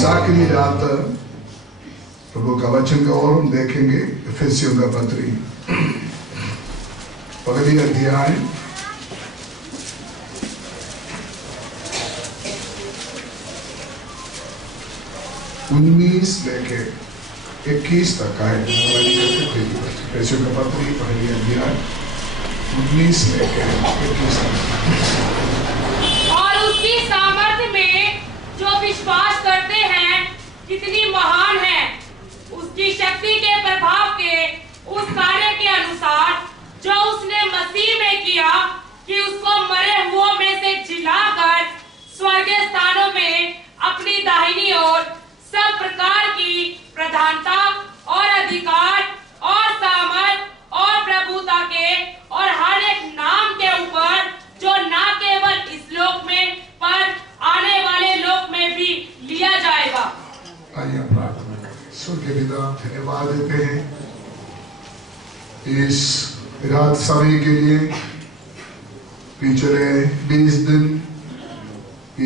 इस आखिरी रात प्रभु का वचन का और हम देखेंगे इफिसियों का पत्री पहली अध्याय 19 लेके 21 तक आए। इफिसियों का पत्री पहली अध्याय 19 लेके 21 तक। और उसकी सामर्थ्य में जो विश्वास करते हैं कितनी महान है, उसकी शक्ति के प्रभाव के उस कार्य के अनुसार जो उसने मसीह में किया कि उसको मरे हुओं में से जिलाकर स्वर्गीय स्थानों में अपनी दाहिनी ओर सब प्रकार की प्रधानता और अधिकार और सामर्थ और प्रभुता के और हर एक नाम के ऊपर जो ना केवल इस लोक में पर आने वाले लोक में भी लिया जाएगा। आइए प्रार्थना करें। स्वर्गीय पिता, धन्यवाद देते हैं इस रात समय के लिए। पिछले 20 दिन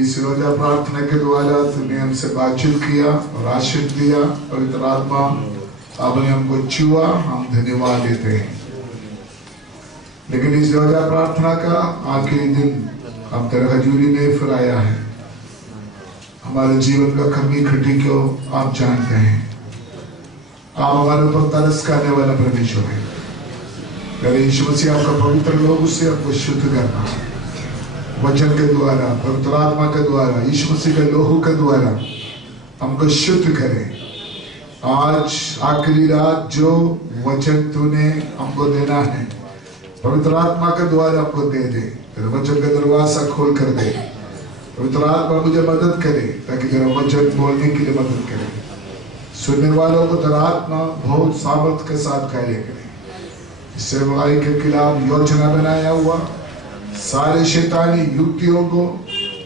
इस रोजा प्रार्थना के द्वारा तुमने हमसे बातचीत किया और आशीष दिया। पवित्र आत्मा आपने हमको छुआ, हम धन्यवाद देते हैं। लेकिन इस रोजा प्रार्थना का आखिरी दिन हम तेरे हजूरी में फिर आया है। हमारे जीवन का कमी खटी को आप जानते हैं। आप हमारे ऊपर तरस करने वाला परमेश्वर है। यीशु मसीह आपका पवित्र लोग उससे आपको शुद्ध करना वचन के द्वारा, पवित्र आत्मा के द्वारा, यीशु मसीह के लोहू के द्वारा हमको शुद्ध करे। आज आखिरी रात जो वचन तूने हमको देना है, पवित्र आत्मा के द्वारा हमको दे दे। तेरे वचन का दरवाजा खोल कर दे। पवित्र आत्मा मुझे मदद करे ताकि तेरा वचन बोलने के लिए मदद करे। सुनने वालों को तेरा आत्मा बहुत सामर्थ के साथ कार्य करे। इससे बुराई के खिलाफ योजना बनाया हुआ सारे शैतानी युक्तियों को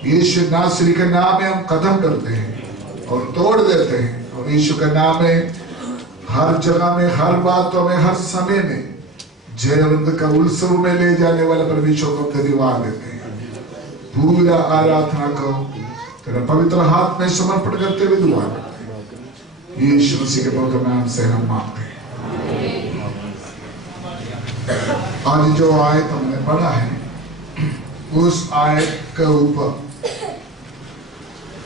यीशु नासरी के नाम में हम खत्म करते हैं और तोड़ देते हैं। और यीशु के नाम में हर जगह में, हर बातों में, हर समय में जयवंत का उत्सव में ले जाने वाले परमेश्वर को धन्यवाद देते हैं। पूरा आराधना को तेरा पवित्र हाथ में समर्पण करते हुए दुआ करते हैं। यीशु मसीह के पवित्र नाम से हम मांगते हैं। आज जो आयत हमने पढ़ा है, उस आयत के ऊपर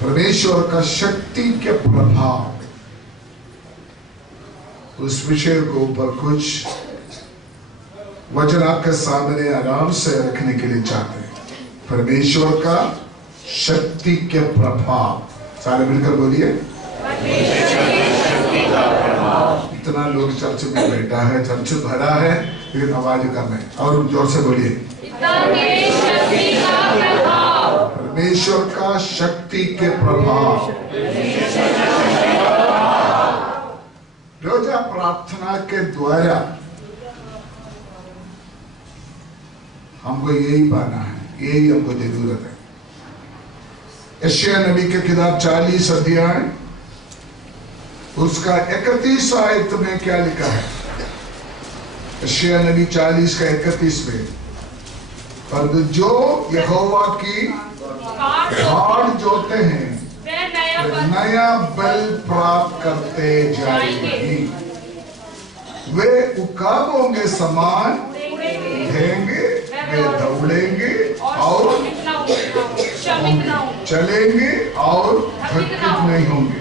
परमेश्वर का शक्ति के प्रभाव, उस विषय के ऊपर कुछ वचन आपके सामने आराम से रखने के लिए चाहते हैं। परमेश्वर का शक्ति के प्रभाव, सारे मिलकर बोलिए। इतना लोग चर्च में बैठा है, चर्च भरा है, लेकिन आवाज कम है। और जोर से बोलिए। परमेश्वर का शक्ति के प्रभाव। रोजा प्रार्थना के द्वारा हमको यही पाना है, यही हमको जरूरत है। यशायाह नबी के किताब 40 अध्याय उसका 31 आयत में क्या लिखा है? यशायाह नबी 40 का 31 में, पर जो यहोवा की भाड़ जोते हैं नया बल प्राप्त करते जाएंगे। वे उकाबों के समान उठेंगे, वे दौड़ेंगे और चलेंगे और थकित नहीं होंगे।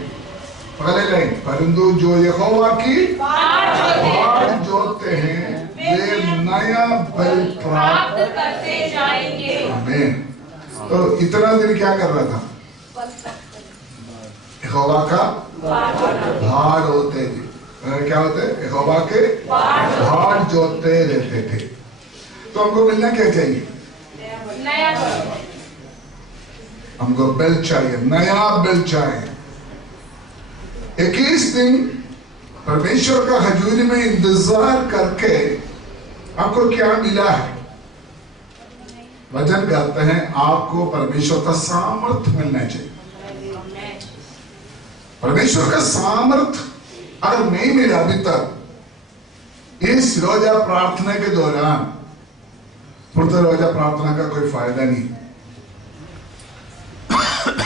पहले लाइन, परंतु जो यहोवा की भाड़ जोते हैं वे नया बल प्राप्त करते जाएंगे। आमीन। तो इतना दिन क्या कर रहा था? यहोवा का भाड़ होते थे। क्या होते? यहोवा के भाड़ जोते रहते थे। तो हमको मिलना क्या चाहिए? नया बल। हमको बेल चाहिए, नया बेल चाहिए। 21 दिन परमेश्वर का हजूरी में इंतजार करके आपको क्या मिला है? वचन कहते हैं आपको परमेश्वर का सामर्थ मिलना चाहिए। परमेश्वर का सामर्थ अगर नहीं मिला अभी तक, इस रोजा प्रार्थना के दौरान, फिर तो रोजा प्रार्थना का कोई फायदा नहीं।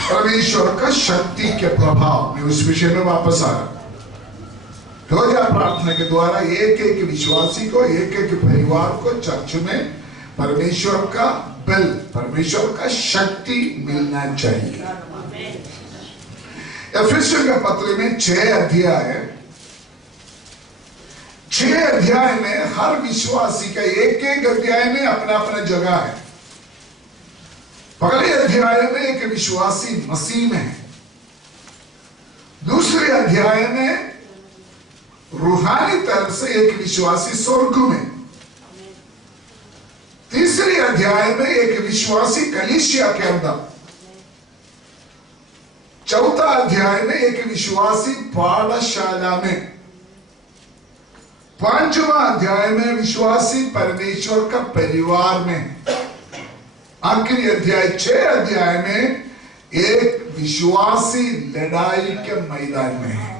परमेश्वर का शक्ति के प्रभाव में उस विषय में वापस आ रहा। रोजा प्रार्थना के द्वारा एक एक विश्वासी को, एक एक परिवार को चर्च में परमेश्वर का बल, परमेश्वर का शक्ति मिलना चाहिए। एफेसियों के पत्र में 6 अध्याय है। 6 अध्याय में हर विश्वासी का एक एक अध्याय में अपना अपना जगह है। पहले अध्याय में एक विश्वासी मसीह में है, दूसरे अध्याय में रूहानी तरफ से एक विश्वासी स्वर्ग में, तीसरे अध्याय में एक विश्वासी कलीसिया के अंदर, चौथा अध्याय में एक विश्वासी पाठशाला में, पांचवा अध्याय में विश्वासी परमेश्वर का परिवार में, आखिरी अध्याय 6 अध्याय में एक विश्वासी लड़ाई के मैदान में है।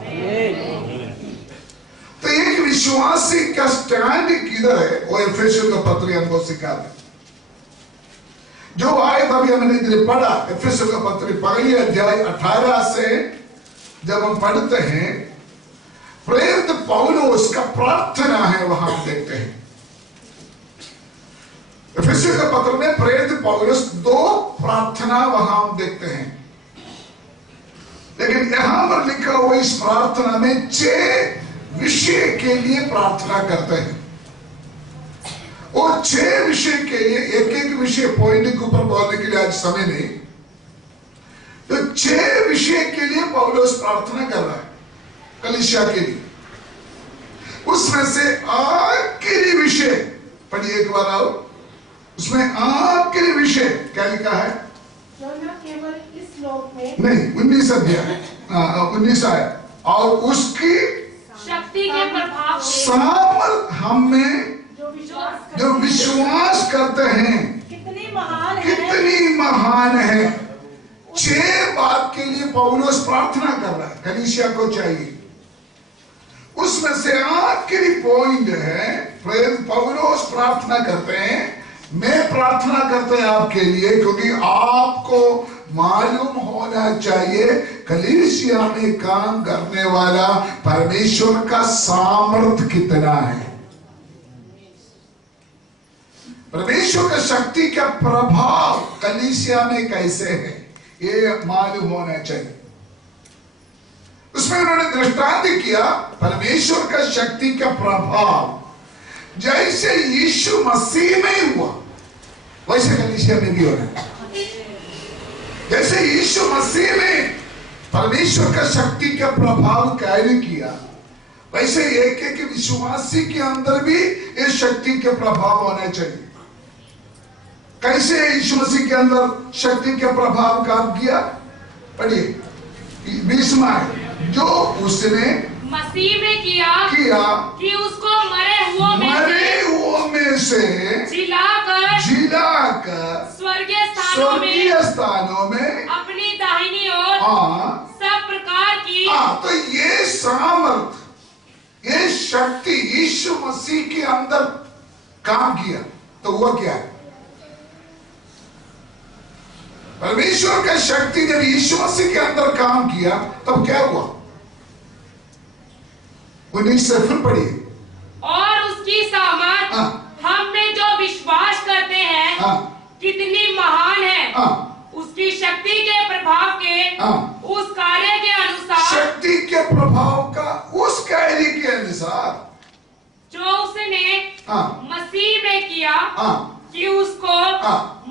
तो एक विश्वासी का स्टैंड किधर है, वो एफेसियों का पत्र हमको सिखाते। जो आयत अभी हमने इधर पढ़ा, एफेसियों का पत्र पहले अध्याय 18 से जब हम पढ़ते हैं, प्रेरित पौलुस का प्रार्थना है, वहां हम देखते हैं। एफेसियों का पत्र में प्रेरित पौलुस 2 प्रार्थना वहां हम देखते हैं, लेकिन यहां पर लिखा हुआ इस प्रार्थना में 6 विषय के लिए प्रार्थना करते हैं। और 6 विषय के लिए, एक एक विषय पॉइंट के ऊपर बोलने के लिए आज समय नहीं, तो 6 विषय के लिए पौलुस प्रार्थना कर रहा है कलीसिया के लिए। उसमें से आखिरी विषय पढ़िए एक बार आओ, उसमें आखिरी विषय क्या लिखा है? जो न केवल इस लोक में नहीं, 19 अध्याय 19 आया, और उसकी शक्ति के प्रभाव से सामर्थ हमें जो विश्वास करते हैं कितनी महान है, कितनी महान है। 6 बात के लिए पौलुस प्रार्थना कर रहा है, कलीसिया को चाहिए। उसमें से आखिरी पॉइंट है, प्रेरित पौलुस प्रार्थना करते हैं, मैं प्रार्थना करते हैं आपके लिए, क्योंकि आपको मालूम होना चाहिए कलीसिया में काम करने वाला परमेश्वर का सामर्थ कितना है, परमेश्वर का शक्ति का प्रभाव कलीसिया में कैसे है, ये मालूम होना चाहिए। उसमें उन्होंने दृष्टांत किया, परमेश्वर का शक्ति का प्रभाव जैसे यीशु मसीह में हुआ वैसे कलीसिया में भी हो रहा है। जैसे यीशु मसीह में परमेश्वर का शक्ति का प्रभाव कार्य किया, वैसे एक एक विश्वासी के अंदर भी इस शक्ति के प्रभाव होना चाहिए। कैसे यीशु मसीह के अंदर शक्ति का प्रभाव काम किया? पढ़िए 20वां है, जो उसने मसीह में किया कि उसको मरे हुओं में से जिलाकर स्वर्गीय स्थानों में अपनी दाहिनी ओर सब प्रकार की, तो ये सामर्थ, ये शक्ति यीशु मसीह के अंदर काम किया, तो हुआ क्या है? परमेश्वर का शक्ति जब यीशु मसीह के अंदर काम किया तब क्या हुआ? 19 से फिर पढ़िए। और उसकी सामर्थ हम में जो विश्वास करते हैं कितनी महान है, उसकी शक्ति के प्रभाव के उस कार्य के अनुसार, शक्ति के प्रभाव का उस कार्य के अनुसार जो उसने मसीह में किया कि उसको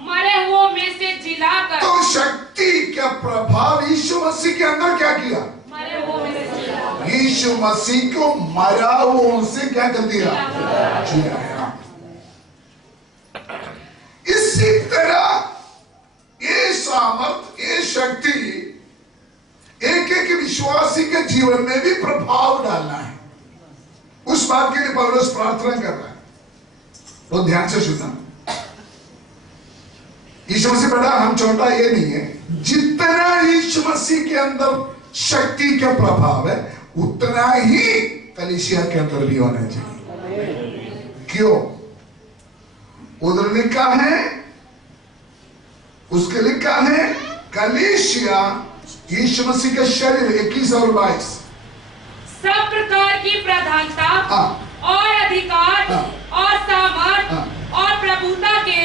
मरे हुओं में से जिलाकर, तो शक्ति का प्रभाव यीशु मसीह के अंदर क्या किया? मरे हुओं में से जिलाकर, यीशु मसीह को मरा हुओं से क्या कर दिया? जिलाया। इसी तरह ये सामर्थ, ये शक्ति एक एक विश्वासी के जीवन में भी प्रभाव डालना है। उस बात के लिए पौलुस प्रार्थना कर रहा है। तो ध्यान से सुनना, यीशु मसीह बड़ा हम छोटा ये नहीं है। जितना यीशु मसीह के अंदर शक्ति का प्रभाव है उतना ही कलीसिया के अंदर भी होना चाहिए। क्यों? उधर लिखा है, उसके लिखा है कलीसिया यीशु मसीह के शरीर 21 और 22 सब प्रकार की प्रधानता और अधिकार और सामर्थ और प्रभुता के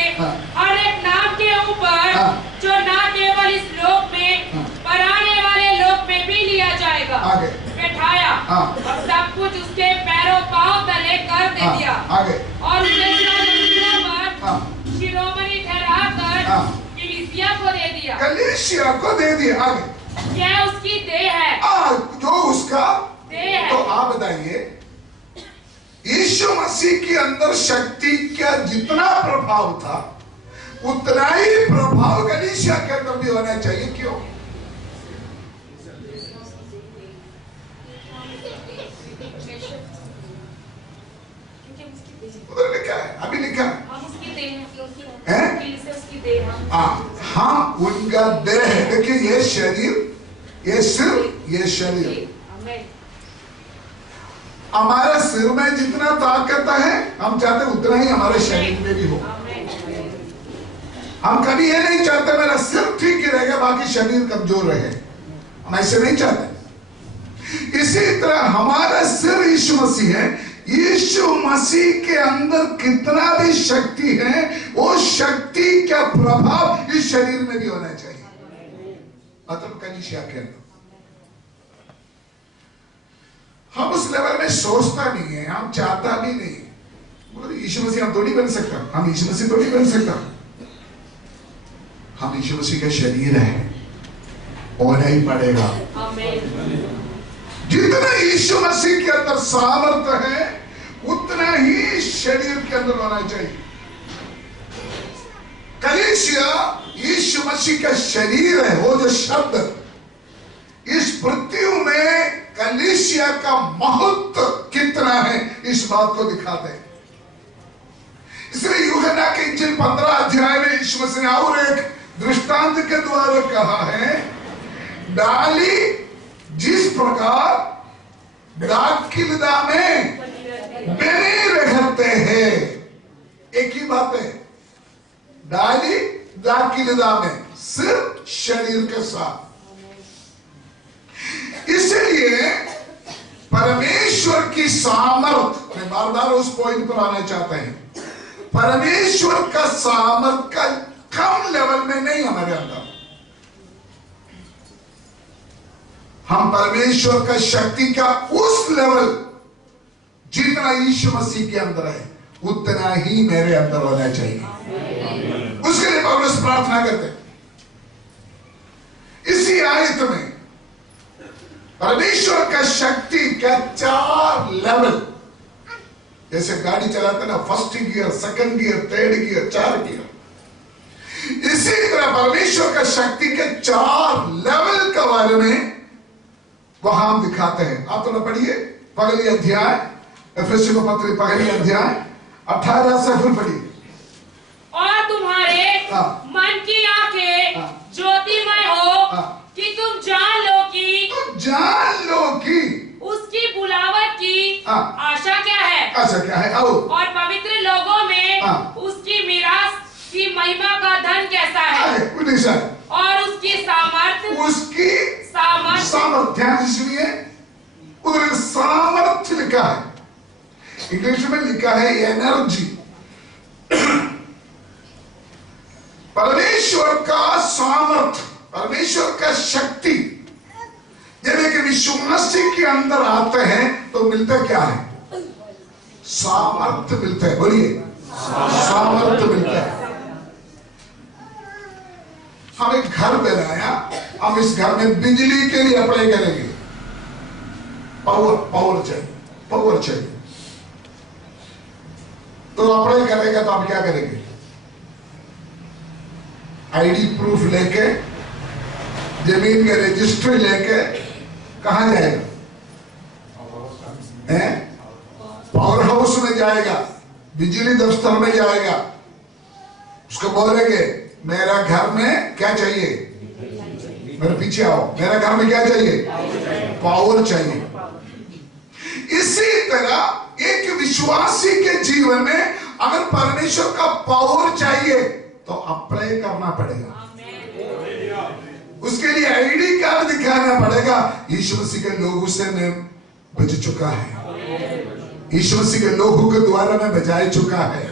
हर एक नाम के ऊपर जो ना केवल इस लोक में पर आने वाले लोक में भी लिया जाएगा बैठाया और सब कुछ उसके पैरों पांव तले कर दे दिया और उसे शिरोमणि ठहराकर कलीसिया को दे दिया। कलीसिया को दे दिया। आगे यह उसकी देह है जो उसका देह है। तो आप बताइए यीशु मसीह के अंदर शक्ति का जितना प्रभाव था उतना ही प्रभाव कलीसिया के अंदर भी होना चाहिए। क्यों? उधर लिखा है, अभी लिखा है हाँ उनका देह है। देखिए ये शरीर, ये सिर, ये शरीर। हमारे सिर में जितना ताकत है हम चाहते उतना ही हमारे शरीर में भी हो। हम कभी ये नहीं चाहते मेरा सिर ठीक ही रहेगा बाकी शरीर कमजोर रहे, हम ऐसे नहीं चाहते। इसी तरह हमारा सिर यीशु मसीह है। यीशु मसीह के अंदर कितना भी शक्ति है वो शक्ति का प्रभाव इस शरीर में भी होना चाहिए, मतलब कलीसिया के अंदर। हम उस लेवल में सोचता नहीं है, हम चाहता भी नहीं। यीशु मसीह हम थोड़ी बन सकता, हम यीशु मसीह थोड़ी बन सकता। हम यीशु मसीह का शरीर है, होना ही पड़ेगा। जितना यीशु मसीह के अंदर सामर्थ्य है उतना ही शरीर के अंदर होना चाहिए। कलीसिया यीशु मसीह का शरीर है। वो जो शब्द इस पृथ्वी में कलीसिया का महत्व कितना है इस बात को दिखाते हैं। इसलिए यूहन्ना के इंजील 15 अध्याय में यीशु मसीह ने और एक दृष्टांत के द्वारा कहा है, डाली जिस प्रकार दाखिलदा में बने रहते हैं, एक ही बात है, डाली दाखिलदा में सिर्फ शरीर के साथ। इसलिए परमेश्वर की सामर्थ, मैं बार बार उस पॉइंट पर आना चाहता हूं, परमेश्वर का सामर्थ का कम लेवल में नहीं हमारे अंदर। हम परमेश्वर का शक्ति का उस लेवल जितना यीशु मसीह के अंदर है उतना ही मेरे अंदर होना चाहिए। उसके लिए पौलुस प्रार्थना करते इसी आयत में परमेश्वर का शक्ति का 4 लेवल, जैसे गाड़ी चलाते ना, first gear, second gear, third gear, 4 gear, इसी तरह परमेश्वर का शक्ति के 4 लेवल के बारे में वहां हम दिखाते हैं। आप तो ना पढ़िए पहली अध्याय, एफएससी को पत्र पहली अध्याय 18 से फिर पढ़िए। और तुम्हारे मन की आंखें ज्योतिमय हो कि तुम जान लो कि उसकी बुलावट की आशा क्या है, और पवित्र लोगों में उसकी मीरास की महिमा का धन कैसा है, और उसकी सामर्थ्य ध्यान इसलिए उधर सामर्थ्य लिखा है, इंग्लिश में लिखा है एनर्जी। परमेश्वर का सामर्थ्य, परमेश्वर का शक्ति जब एक विश्वासी के अंदर आते हैं तो मिलता क्या है? सामर्थ्य मिलता है। बोलिए सामर्थ्य मिलता है। हम एक घर बनाया, हम इस घर में बिजली के लिए अप्लाई करेंगे, पावर चाहिए तो अप्लाई करेगा तो आप क्या करेंगे? आईडी प्रूफ लेके, जमीन के रजिस्ट्री लेके कहां जाएगा? पावर हाउस में जाएगा, बिजली दफ्तर में जाएगा, उसको बोलेंगे मेरा घर में क्या चाहिए, मेरे पीछे आओ, मेरे घर में क्या चाहिए? पावर चाहिए। इसी तरह एक विश्वासी के जीवन में अगर परमेश्वर का पावर चाहिए तो अप्लाई करना पड़ेगा। उसके लिए आईडी कार्ड दिखाना पड़ेगा। यीशु मसीह के लोगों से मैं बच चुका है, यीशु मसीह के लोगों के द्वारा मैं बचाए चुका है।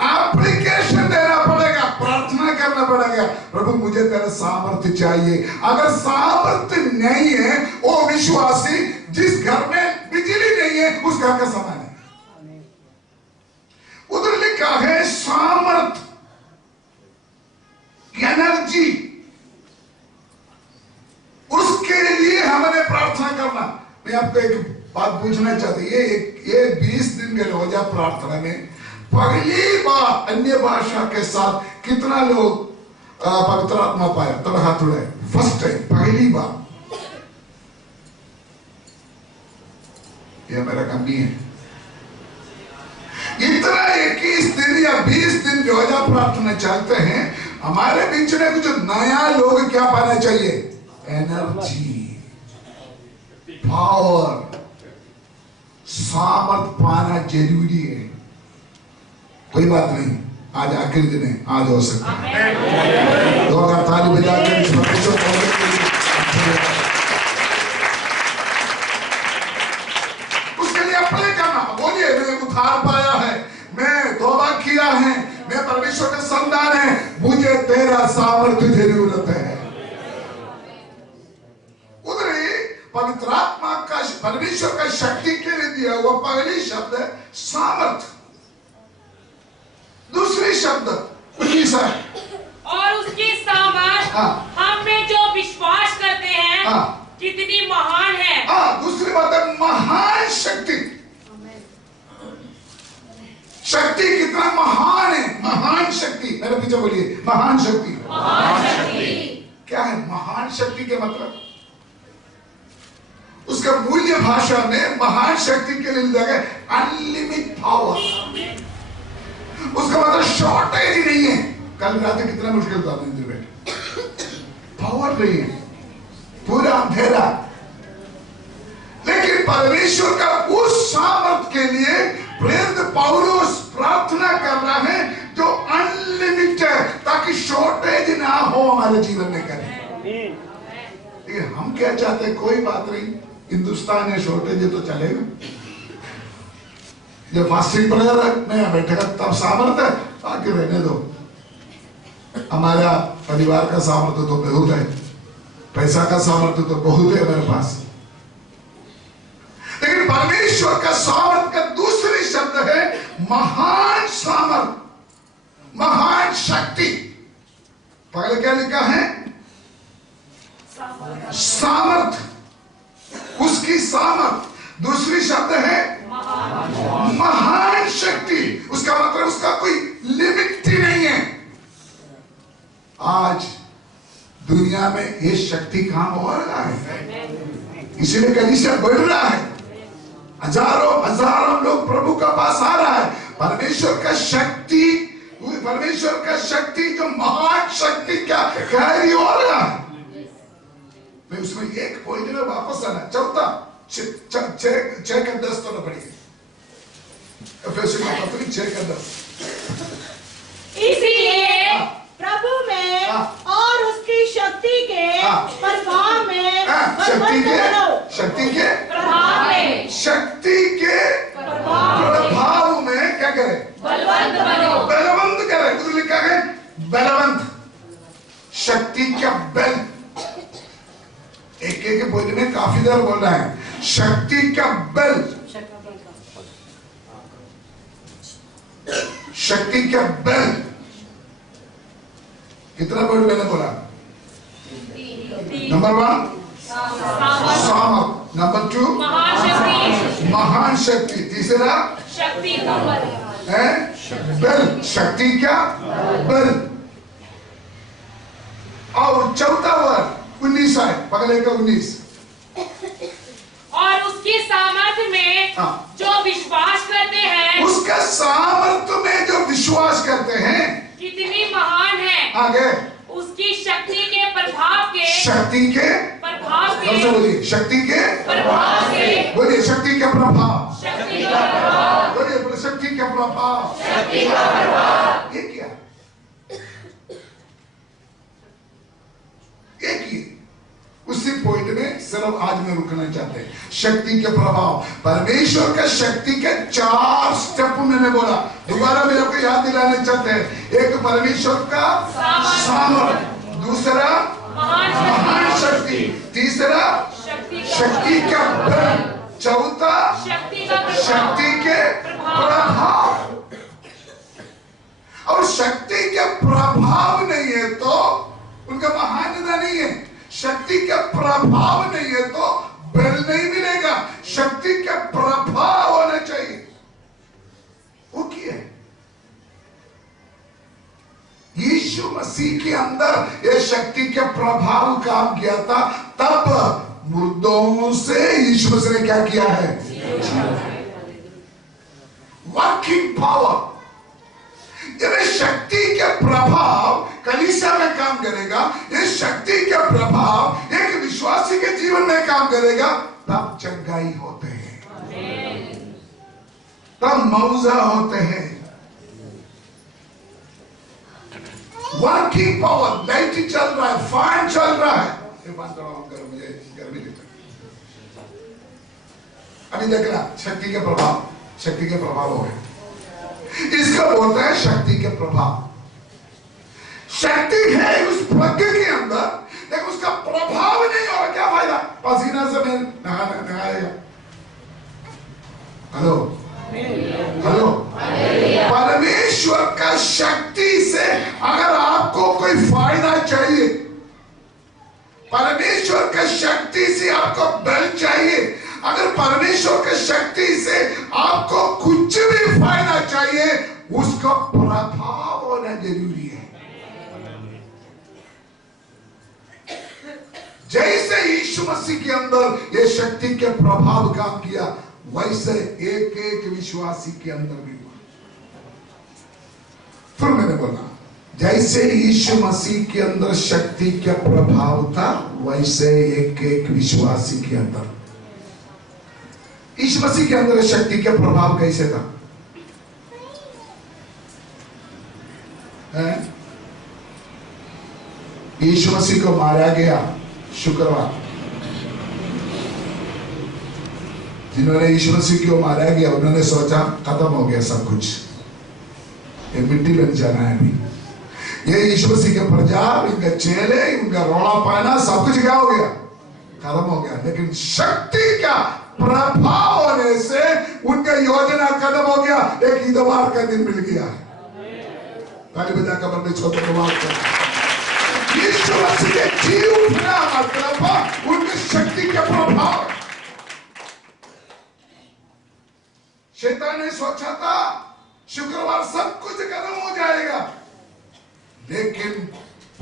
एप्लीकेशन देना पड़ेगा, प्रार्थना करना पड़ेगा, प्रभु मुझे तेरा सामर्थ्य चाहिए। अगर सामर्थ्य नहीं है, वो विश्वासी जिस घर में बिजली नहीं है उस घर का समान है। उधर लिखा है सामर्थ्य, एनर्जी, उसके लिए हमें प्रार्थना करना। मैं आपको एक बात पूछना चाहती हूँ, ये 20 दिन के रोजा प्रार्थना में पहली बार अन्य भाषा के साथ कितना लोग पवित्र आत्मा पाया? तो हाथ उड़ाए। फर्स्ट टाइम, पहली बार। ये मेरा कमी है। इतना 21 दिन या 20 दिन रोजा प्रार्थना चलते हैं, हमारे बीच में कुछ नया लोग क्या पाना चाहिए? एनर्जी, पावर, सामर्थ पाना जरूरी है। कोई बात नहीं, आज आखिरी दिन है, आज हो सकता है। तो अगर ताली बजाकर इस परमेश्वर उसके लिए अप्लाई करना। बोलिए मैंने उद्धार पाया है, मैं तौबा किया है, मैं परमेश्वर का संतान है, मुझे तेरा सामर्थ्य जरूरत है। उधर ही पवित्र आत्मा का, परमेश्वर का शक्ति के लिए दिया हुआ पहली शब्द है सामर्थ्य। दूसरी शब्द और उसकी सामर्थ हम में जो विश्वास करते हैं कितनी महान है। दूसरी बात है महान शक्ति। शक्ति कितना महान है, महान शक्ति। मेरे पीछे बोलिए महान शक्ति। महान शक्ति क्या है? महान शक्ति के मतलब उसका मूल्य भाषा में महान शक्ति के लिए लिखा है अनलिमिटेड पावर। उसका मतलब शॉर्टेज ही नहीं है। कल रात कितना मुश्किल था नींद बैठे, पावर नहीं है, पूरा अंधेरा। लेकिन परमेश्वर का उस सामर्थ के लिए प्रेरित पौलुस प्रार्थना कर रहा है जो अनलिमिटेड है, ताकि शॉर्टेज ना हो हमारे जीवन में करें। लेकिन हम क्या चाहते हैं? कोई बात नहीं, हिंदुस्तान है, शॉर्टेज है तो चलेगा। जब फास्टिंग प्रेयर में बैठेगा तब सामर्थ्य है, बाकी रहने दो। हमारा परिवार का सामर्थ्य तो बहुत है, पैसा का सामर्थ्य तो बहुत है मेरे पास। लेकिन परमेश्वर का सामर्थ्य का दूसरी शब्द है महान सामर्थ, महान शक्ति। पहले क्या लिखा है? सामर्थ, उसकी सामर्थ। दूसरी शब्द है महान शक्ति। उसका मतलब उसका कोई लिमिट ही नहीं है। आज दुनिया में ये शक्ति काम हो रहा है, इसीलिए कलीसिया बढ़ रहा है। हजारों हजारों लोग प्रभु का पास आ रहा है। परमेश्वर का शक्ति, परमेश्वर का शक्ति जो महान शक्ति क्या कार्य हो रहा है। मैं उसमें एक पॉइंट में वापस आना। चौथा 6 का 10 तो पड़ेगी। इसलिए प्रभु में और उसकी शक्ति के प्रभाव में शक्ति के प्रभाव में क्या करे? बलवंत करे। कुछ लिखा है बलवंत, शक्ति का बल। एक एक पॉइंट में काफी देर बोल रहा है। शक्ति का बल, शक्ति का बल। कितना पॉइंट मैंने बोला? नंबर 1 सामर्थ, नंबर 2 महान शक्ति, तीसरा शक्ति का बल है बल, शक्ति का बल। और चौथा वर्ड 19 है, पगले का 19। और उसकी सामर्थ्य में जो विश्वास करते हैं, उसका सामर्थ्य में जो विश्वास करते हैं कितनी महान है। आगे उसकी शक्ति के प्रभाव के, शक्ति के प्रभाव के, बोलिए शक्ति के प्रभाव के, बोलिए शक्ति का प्रभाव, शक्ति का प्रभाव, बोलिए शक्ति का प्रभाव, शक्ति का प्रभाव। ये क्या? सिर्फ आज में रुकना चाहते हैं। शक्ति के प्रभाव, परमेश्वर का शक्ति के 4 स्टेप मैंने बोला, दोबारा मेरे को याद दिलाने चाहते हैं। एक परमेश्वर का सामर्थ्य, दूसरा महान शक्ति, तीसरा शक्ति का बल, चौथा शक्ति के प्रभाव। और शक्ति के प्रभाव नहीं है तो उनका महानता नहीं है। शक्ति का प्रभाव नहीं है तो बल नहीं मिलेगा। शक्ति का प्रभाव होना चाहिए। वो क्या है? यीशु मसीह के अंदर ये शक्ति के प्रभाव काम किया था, तब मुर्दों से यीशु मसीह ने क्या किया है? Working power. ये शक्ति के प्रभाव कलीसिया में काम करेगा, ये शक्ति के प्रभाव एक विश्वासी के जीवन में काम करेगा, तब चंगाई होते हैं, तब मौजा होते हैं। वर्किंग पावर, लाइट चल रहा है, फैन चल रहा है। मुझे गर्मी देता है। अभी देखना शक्ति के प्रभाव, शक्ति के प्रभाव हो गए, इसका बोलते हैं शक्ति के प्रभाव। शक्ति है उस प्रज्ञा के अंदर, लेकिन उसका प्रभाव नहीं होगा, क्या फायदा? पसीना से मैं नहाएगा। हेलो हेलो, परमेश्वर का शक्ति से अगर आपको कोई फायदा चाहिए, परमेश्वर का शक्ति से आपको बल चाहिए, अगर परमेश्वर की शक्ति से आपको कुछ भी फायदा चाहिए, उसका प्रभाव होना जरूरी है। जैसे यीशु मसीह के अंदर ये शक्ति के प्रभाव काम किया, वैसे एक एक विश्वासी के अंदर भी हुआ। फिर मैंने बोला, जैसे यीशु मसीह के अंदर शक्ति का प्रभाव था, वैसे एक एक विश्वासी के अंदर। यीशु मसीह के अंदर शक्ति का प्रभाव कैसे था? यीशु मसीह को मारा गया शुक्रवार। जिन्होंने यीशु मसीह को मारा गया, उन्होंने सोचा खत्म हो गया सब कुछ, ये मिट्टी बन जाना है अभी। ये यीशु मसीह के प्रजा, इनके चेले, इनका रोड़ा पाना, सब कुछ क्या हो गया? खत्म हो गया। लेकिन शक्ति का प्रभाव होने से उनका योजना खत्म हो गया। एक इतवार का दिन मिल गया। ताली बजा कब्र में छोटे इतवार का। यीशु मसीह के जी उठना मतलब उनकी शक्ति का प्रभाव। शैतान ने सोचा था शुक्रवार सब कुछ खत्म हो जाएगा, लेकिन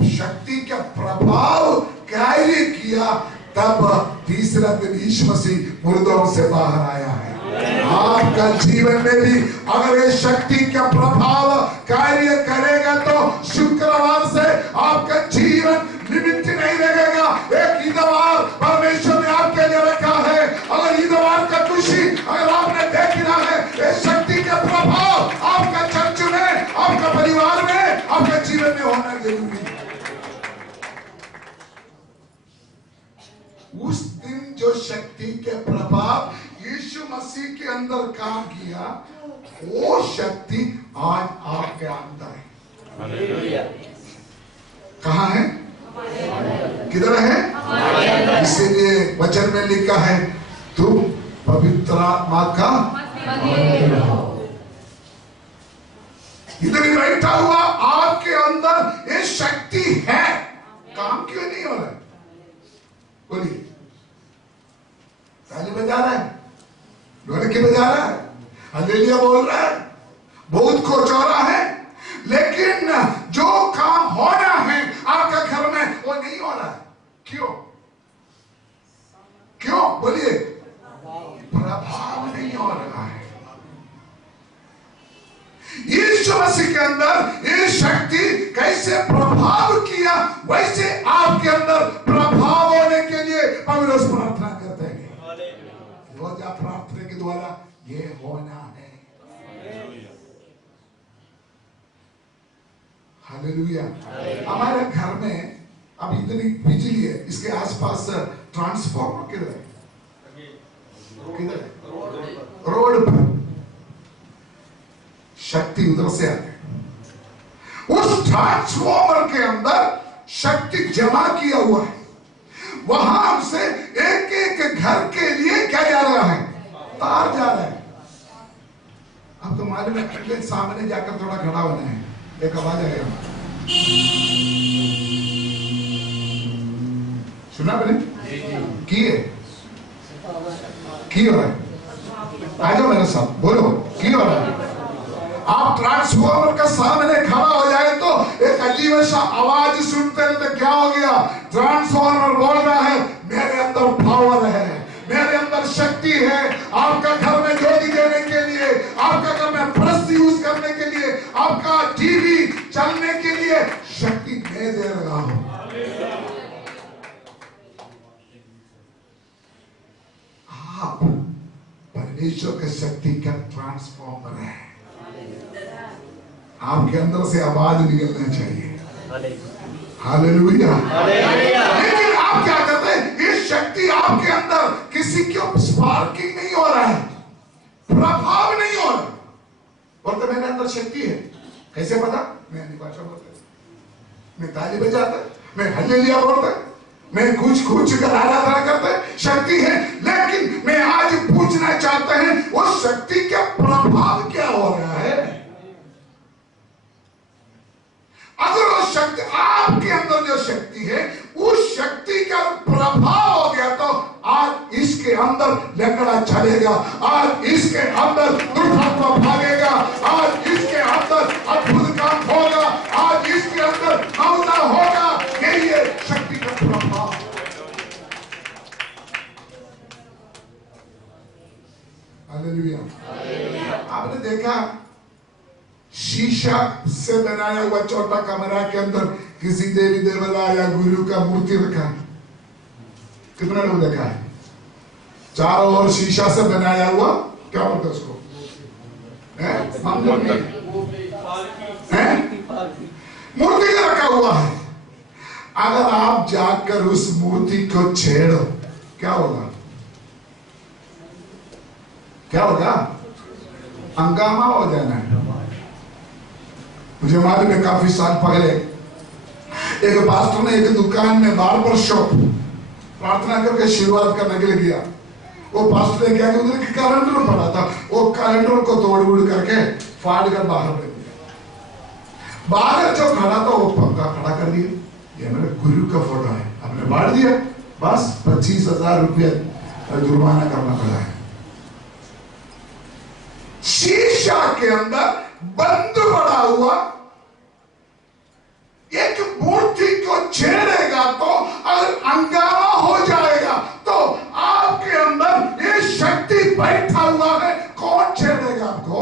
शक्ति का प्रभाव कार्य किया, तब तीसरा दिन यीशु मसीह मुर्दों से बाहर आया है। आपका जीवन में भी अगर ये शक्ति का प्रभाव कार्य करेगा, तो शुक्रवार से आपका जीवन निमित्त नहीं लगेगा। एक इतवार परमेश्वर ने आपके लिए रखा है। अगर इतवार का खुशी अगर आपने देखना है, ये शक्ति का प्रभाव आपका चर्च में, आपका परिवार में, आपके जीवन में होना जरूरी है। उस दिन जो शक्ति के प्रभाव यीशु मसीह के अंदर काम किया, वो शक्ति आज आपके अंदर है। कहाँ है? किधर है? इसीलिए वचन में लिखा है, तुम पवित्र आत्मा का इधर ही बैठा हुआ आपके अंदर ये शक्ति है। काम क्यों नहीं हो रहा है? बोलिए। ताली बजा रहा है, ढोलकी बजा रहा है, हालेलुया बोल रहा है, बहुत कुछ हो रहा है, लेकिन जो काम होना है आपका घर में वो नहीं हो रहा है। क्यों? क्यों? बोलिए। प्रभाव नहीं हो रहा है। यीशु मसीह के अंदर ये शक्ति कैसे प्रभाव किया, वैसे आपके अंदर प्रभाव होने के लिए पवित्र प्रार्थना करते हैं। रोजा प्रार्थना के द्वारा ये होना है। हालेलुया। हमारे घर में अब इतनी बिजली है, इसके आसपास ट्रांसफॉर्मर किधर है? किधर है? रोड पर। शक्ति उधर से आती है। उस ट्रांसफॉर्मर के अंदर शक्ति जमा किया हुआ है। वहां हमसे एक एक घर के लिए क्या जा रहा है? तार जा रहा है। अब तो मालूम है, सामने जाकर थोड़ा खड़ा होना है, एक आवाज आएगा, सुना मैंने की हो रहा है? आ जाओ मेरे साथ, बोलो की हो रहा है? आप ट्रांसफॉर्मर का सामने खड़ा हो जाए तो एक अजीब सा आवाज सुनते हैं, तो क्या हो गया? ट्रांसफॉर्मर बोल रहा है मेरे अंदर पावर है, मेरे अंदर शक्ति है, आपका घर में ज्योति देने के लिए, आपका घर में प्रेस यूज करने के लिए, आपका टीवी चलने के लिए शक्ति मैं दे रहा हूं। आप परमेश्वर की शक्ति का ट्रांसफॉर्मर है। आपके अंदर से आवाज निकलना चाहिए, हालेलुया। लेकिन आप क्या करते हैं? ये शक्ति आपके अंदर किसी को स्पार्किंग नहीं हो रहा है, प्रभाव नहीं हो रहा। बोलते मेरे अंदर शक्ति है, कैसे पता? मैं अपनी भाषा बोलता, मैं ताली बजाता, मैं हल्लेलुया बोलता, मैं कुछ कर आराधना करता, शक्ति है। लेकिन मैं आज पूछना चाहता हूं, वो शक्ति का प्रभाव क्या हो रहा है? अगर वो शक्ति आपके अंदर जो शक्ति है, उस शक्ति का प्रभाव हो गया, तो आज इसके अंदर लकड़ा चलेगा, आज इसके अंदर दुष्टात्मा भागेगा, आज इसके अंदर अद्भुत काम होगा, आज इसके अंदर नवता होगा। यही है शक्ति का प्रभाव। हालेलुया। आपने देखा शीशा से बनाया हुआ छोटा कमरा के अंदर किसी देवी देवता या गुरु का मूर्ति रखा है, कितना लोग देखा है? चारों ओर शीशा से बनाया हुआ, क्या बोलते उसको? मूर्ति रखा हुआ है। अगर आप जाकर उस मूर्ति को छेड़ो, क्या होगा? क्या होगा? हंगामा हो जाना है। मुझे मालूम है, काफी साल पहले एक पास्टर ने एक दुकान में बार्बर शॉप प्रार्थना करके शुरुआत करने के लिए गया। वो पास्टर ने क्या किया, उधर कैलेंडर पड़ा था, वो कैलेंडर को तोड़ करके फाड़ कर बाहर रख दिया। बाहर जो खड़ा था वो पंखा खड़ा कर दिया। ये मेरे गुरु का फोटो है, हमने बांट दिया, बस 25,000 रुपया जुर्माना करना पड़ा है। शीशा के अंदर बंद पड़ा हुआ एक मूर्ति को छेड़ेगा तो अगर हंगामा हो जाएगा, तो आपके अंदर ये शक्ति बैठा हुआ है, कौन छेड़ेगा आपको?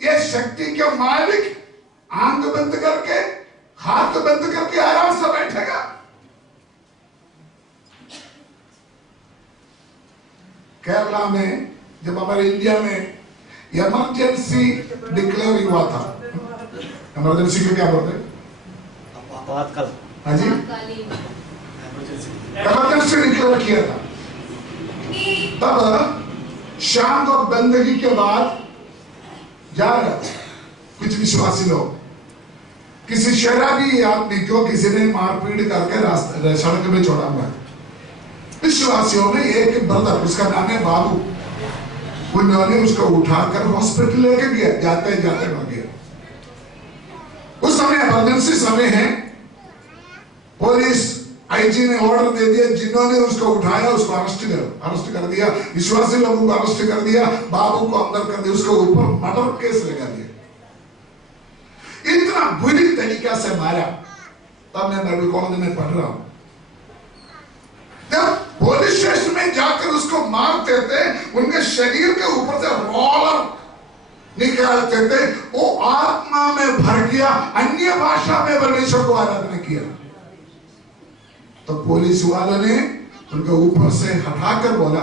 ये शक्ति के मालिक आंख बंद करके, हाथ बंद करके आराम से बैठेगा। केरला में जब हमारे इंडिया में इमरजेंसी डिक्लेयर हुआ था, इमरजेंसी को क्या बोलते हैं? आपातकाल। हाँ जी, इमरजेंसी डिक्लेयर किया था। तब शाम को बंदगी के बाद जा रहे कुछ विश्वासी लोग किसी शराबी आदमी को किसी ने मारपीट करके रास्ते सड़क में छोड़ा हुआ। विश्वासियों में एक ब्रदर, उसका नाम है बाबू, उन्होंने उसको उठाकर हॉस्पिटल लेके गया, जाते जाते मर गया। उस समय इमरजेंसी समय है, पुलिस आईजी ने ऑर्डर दे दिया, जिन्होंने उसको उठाया उसको अरेस्ट कर दिया, विश्वासी लोगों को अरेस्ट कर दिया, बाबू को अंदर कर दिया, उसके ऊपर मर्डर केस लगा दिया। इतना बुरी तरीका से मारा। तब मैं बाइबल कॉलेज में पढ़ रहा हूं, जब पुलिस स्टेशन में जाकर उसको मारते थे, उनके शरीर के ऊपर से रोलर निकालते थे, वो आत्मा में भर गया, अन्य भाषा में परमेश्वर को आराधना किया। तो पुलिस वालों ने उनके ऊपर से हटाकर बोला,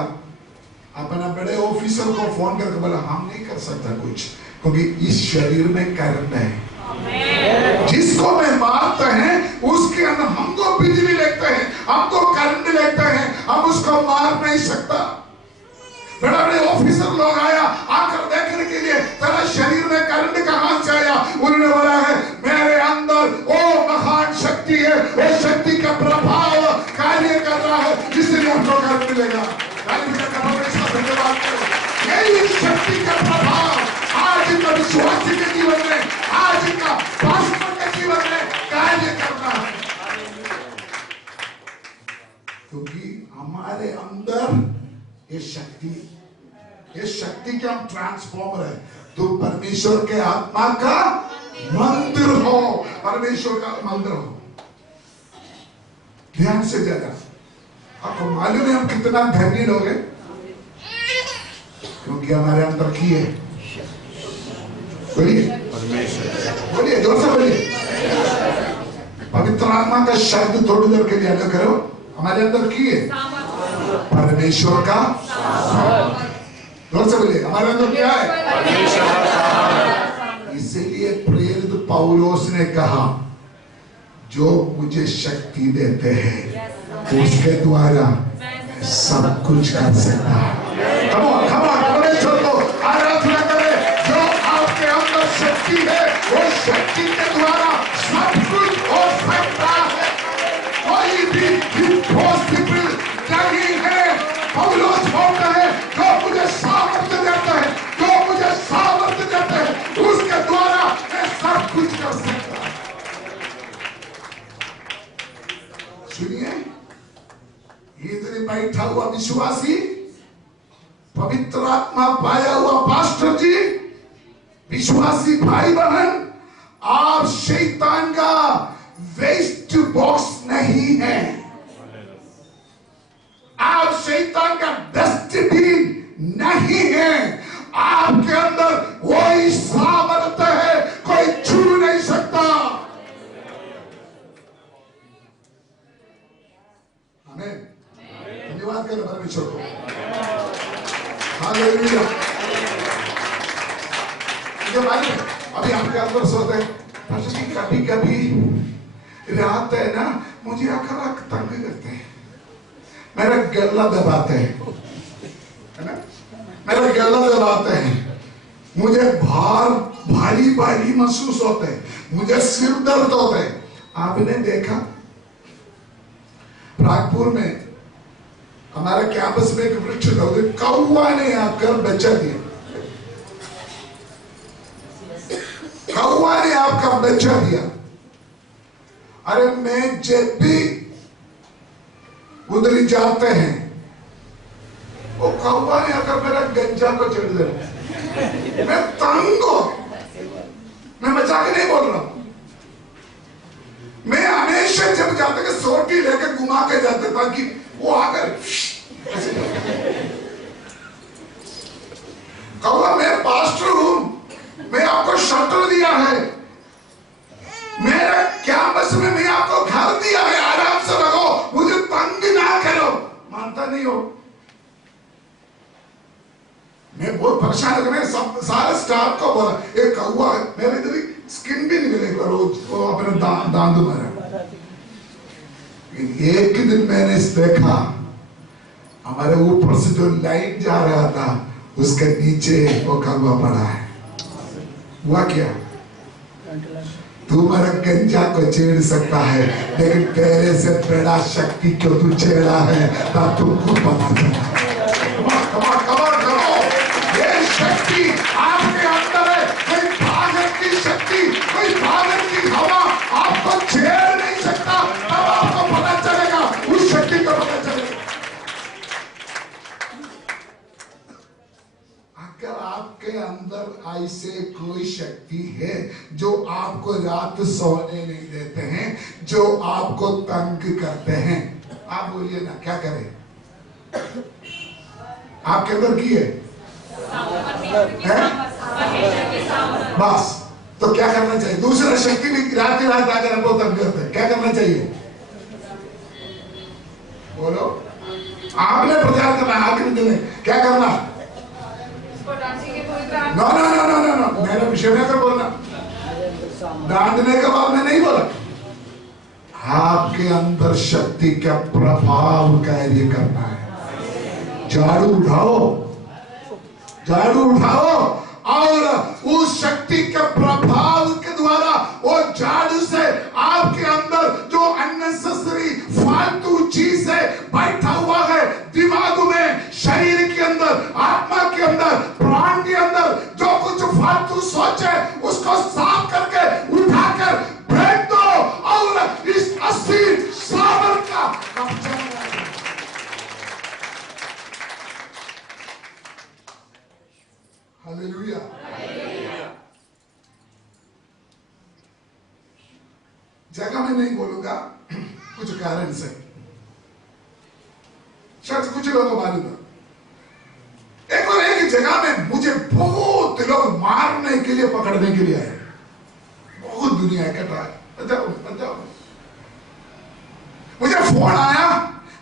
अपना बड़े ऑफिसर को फोन करके बोला, हम नहीं कर सकता कुछ, क्योंकि इस शरीर में करंट है। जिसको में मारते हैं उसके अंदर हमको बिजली लगते हैं, हमको करंट लगता है, हम उसको मार नहीं सकता। बड़े बड़े ऑफिसर लोग आया आकर देखने के लिए तेरा शरीर में करंट कहां से आया, उन्होंने बोला है मेरे अंदर वो महान शक्ति है, वो शक्ति का प्रभाव कार्य कर रहा है, इसलिए हमको करंट मिलेगा। धन्यवाद करो। यही शक्ति का प्रभाव आज इनका विश्वासी के जीवन में, आज इनका पास्टर के जीवन में कार्य करना है, क्योंकि हमारे अंदर ये शक्ति के हम ट्रांसफॉर्मर है। तो परमेश्वर के आत्मा का मंदिर हो, परमेश्वर का मंदिर हो। ध्यान से जरा, आपको मालूम है हम कितना धनी लोग हैं, क्योंकि हमारे अंदर की है। बोलिए बोलिए, जोर से बोलिए। पवित्र आत्मा का शब्द थोड़ी देर के लिए अलग करो, हमारे अंदर की है परमेश्वर का। जोर से बोलिए, हमारे अंदर क्या है? इसलिए प्रेरित पौलुस ने कहा जो मुझे शक्ति देते हैं उसके द्वारा सब कुछ कर सकता है। परमेश्वर को आराधना करें। जो आपके अंदर शक्ति है वो शक्ति के द्वारा सब कुछ हो सकता है। कोई भी इम्पॉसिबल नहीं है। पौलुस बोलता है जो मुझे सामर्थ्य देता है, जो मुझे सामर्थ्य देता है उसके द्वारा मैं सब कुछ कर सकता हूं। सुनिए, इधर बैठा हुआ विश्वासी, पवित्र आत्मा पाया हुआ पास्टर जी, विश्वासी भाई बहन, आप शैतान का वेस्ट बॉक्स नहीं है, आप शैतान का डस्टबिन नहीं है। आपके अंदर वही सामर्थ्य है, कोई छू नहीं सकता। आमीन। धन्यवाद करें परमेश्वर को। हालेलुया। अभी आपके अंदर सोचते हैं, कभी कभी रात है ना, मुझे आकर तंग करते हैं, मेरा गला दबाते हैं, है ना, मेरा गला दबाते हैं, मुझे भारी भारी महसूस होते हैं, मुझे सिर दर्द होते हैं। आपने देखा प्रागपुर में हमारे कैंपस में एक वृक्ष था, कौवा ने आकर बच्चा दिया, कौवा ने आपका बच्चा दिया। अरे मैं जब भी उधर जाते हैं वो कौवा ने आकर मेरा गंजा को चढ़ दे, मैं तंग हो, मैं मजाक नहीं बोल रहा हूं। मैं हमेशा जब जाते कि सोटी लेकर घुमा के जाते ताकि वो आकर कौवा, मैं पास्टर हूं, मैं आपको शटर दिया है, मेरे कैंपस में मैं आपको घर दिया है, आराम से रहो, मुझे तंग ना करो। मानता नहीं हो, मैं बहुत परेशान हो, मैं सब सारे स्टाफ को बोला एक कौवा मेरे इधर स्किन भी नहीं मिलेगा रोज, वो अपने दांत मारा। एक दिन मैंने देखा हमारे ऊपर से जो लाइट जा रहा था उसके नीचे वो कौवा पड़ा है। हुआ क्या? तुम्हारा गंजा को छेड़ सकता है, लेकिन तेरे से बड़ा शक्ति क्यों तू छेड़ा है तब तुमको पता चला। ये शक्ति आपके अंदर है, कोई भागन की शक्ति, कोई भागन की हवा आपको छेड़ नहीं सकता। तब आपको पता चलेगा, उस शक्ति को पता चलेगा। अगर आपके अंदर ऐसे कोई शक्ति है जो आपको रात सोने नहीं देते हैं, जो आपको तंग करते हैं, आप बोलिए ना क्या करें? आपके अंदर की है? बस तो क्या करना चाहिए? दूसरा शक्ति भी रात आकर हमको तंग करते हैं, क्या करना चाहिए? बोलो, आपने प्रचार करना, आखिरी दिन क्या करना? No no no no no no, मेरे विषय में तो बोलना। डांटने के बाद में नहीं बोला, आपके अंदर शक्ति का प्रभाव कार्य करना है। झाड़ू उठाओ, झाड़ू उठाओ और उस शक्ति के प्रभाव के द्वारा वो झाड़ू से आपके अंदर जो अननेसेसरी फालतू चीज है बैठा हुआ है, दिमाग में, शरीर के अंदर, आत्मा के अंदर, प्राण के अंदर जो कुछ फालतू सोच है उसको साफ करके उठाकर फेंक दो और इस अस्थिर सावर का कब्जा करो। हालेलुया। जगह में नहीं बोलूंगा कुछ कारण से, शायद कुछ लोगों को मालूम है। एक और एक जगह में मुझे बहुत लोग मारने के लिए, पकड़ने के लिए आए, बहुत दुनिया इकट्ठा है। मुझे फोन आया,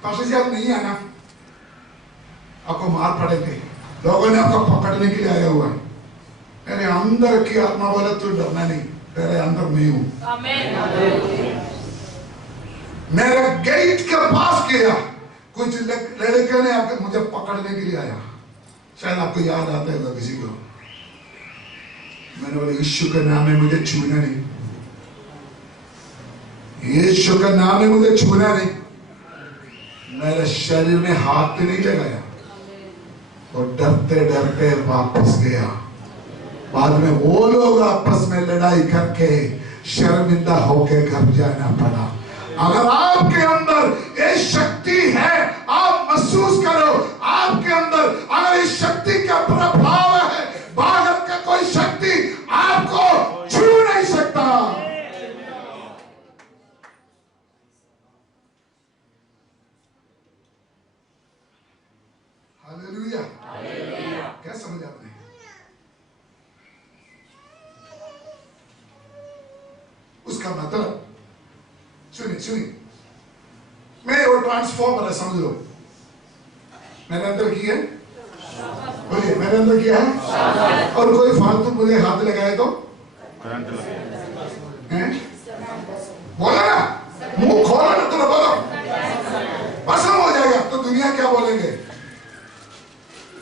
पास्टर जी आप नहीं आना, आपको मार पड़ेंगे, लोगों ने आपको पकड़ने के लिए आया हुआ है। मेरे अंदर की आत्मा बोले तू डरना नहीं, तेरे अंदर मैं हूं। मेरे गेट के पास गया, कुछ लड़के ने आपको मुझे पकड़ने के लिए आया, शायद आपको याद आता है किसी को। मैंने बोला यीशु के नाम में मुझे छूना नहीं, यीशु का नाम है मुझे छूना नहीं। मेरे शरीर में हाथ भी नहीं लगाया और डरते डरते वापस गया। बाद में वो लोग आपस में लड़ाई करके शर्मिंदा होके घर जाना पड़ा। अगर आपके अंदर ये शक्ति है, आप महसूस करो, आपके अंदर अगर इस शक्ति का प्रभाव है, बाहर का कोई शक्ति आपको छू नहीं सकता। हालेलुया। क्या समझ आपने? उसका मतलब सुनिए सुनिए, मैं वो ट्रांसफॉर्मर है, समझ लो। मैंने अंदर किया, बोलिए मैंने अंदर किया है, और कोई फालतू मुझे हाथ लगाए तो बोला ना, मुंह खोला ना, तो बोलो भस्म हो जाएगा, तो दुनिया क्या बोलेंगे?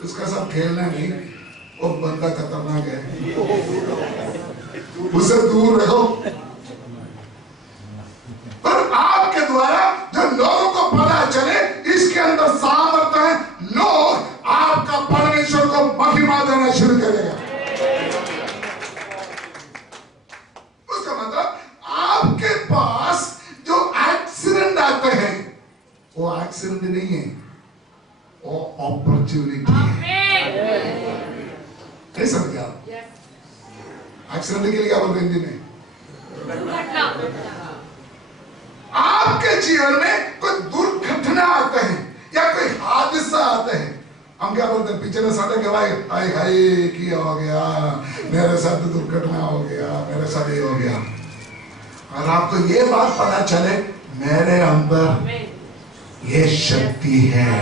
उसका साथ खेलना नहीं, वो बंदा खतरनाक है, उससे दूर रहो। पर आपके द्वारा जो लोगों को पता चले इसके अंदर सामर्थ्य है, लोग आपका परमेश्वर को महिमा देना शुरू करेगा। उसका मतलब आपके पास जो एक्सीडेंट आते हैं वो एक्सीडेंट नहीं है, वो अपॉर्चुनिटी है। नहीं समझ आप? एक्सीडेंट के लिए क्या बोलते हैं हिंदी में? आपके जीवन में कोई दुर्घटना आते हैं या कोई हादसा आते हैं, हम क्या बोलते हैं? पिछले साढ़े के भाई हाय हाय क्या हो गया, मेरे साथ दुर्घटना हो गया, मेरे साथ ये हो गया। और आपको ये बात पता चले मेरे अंदर ये शक्ति है,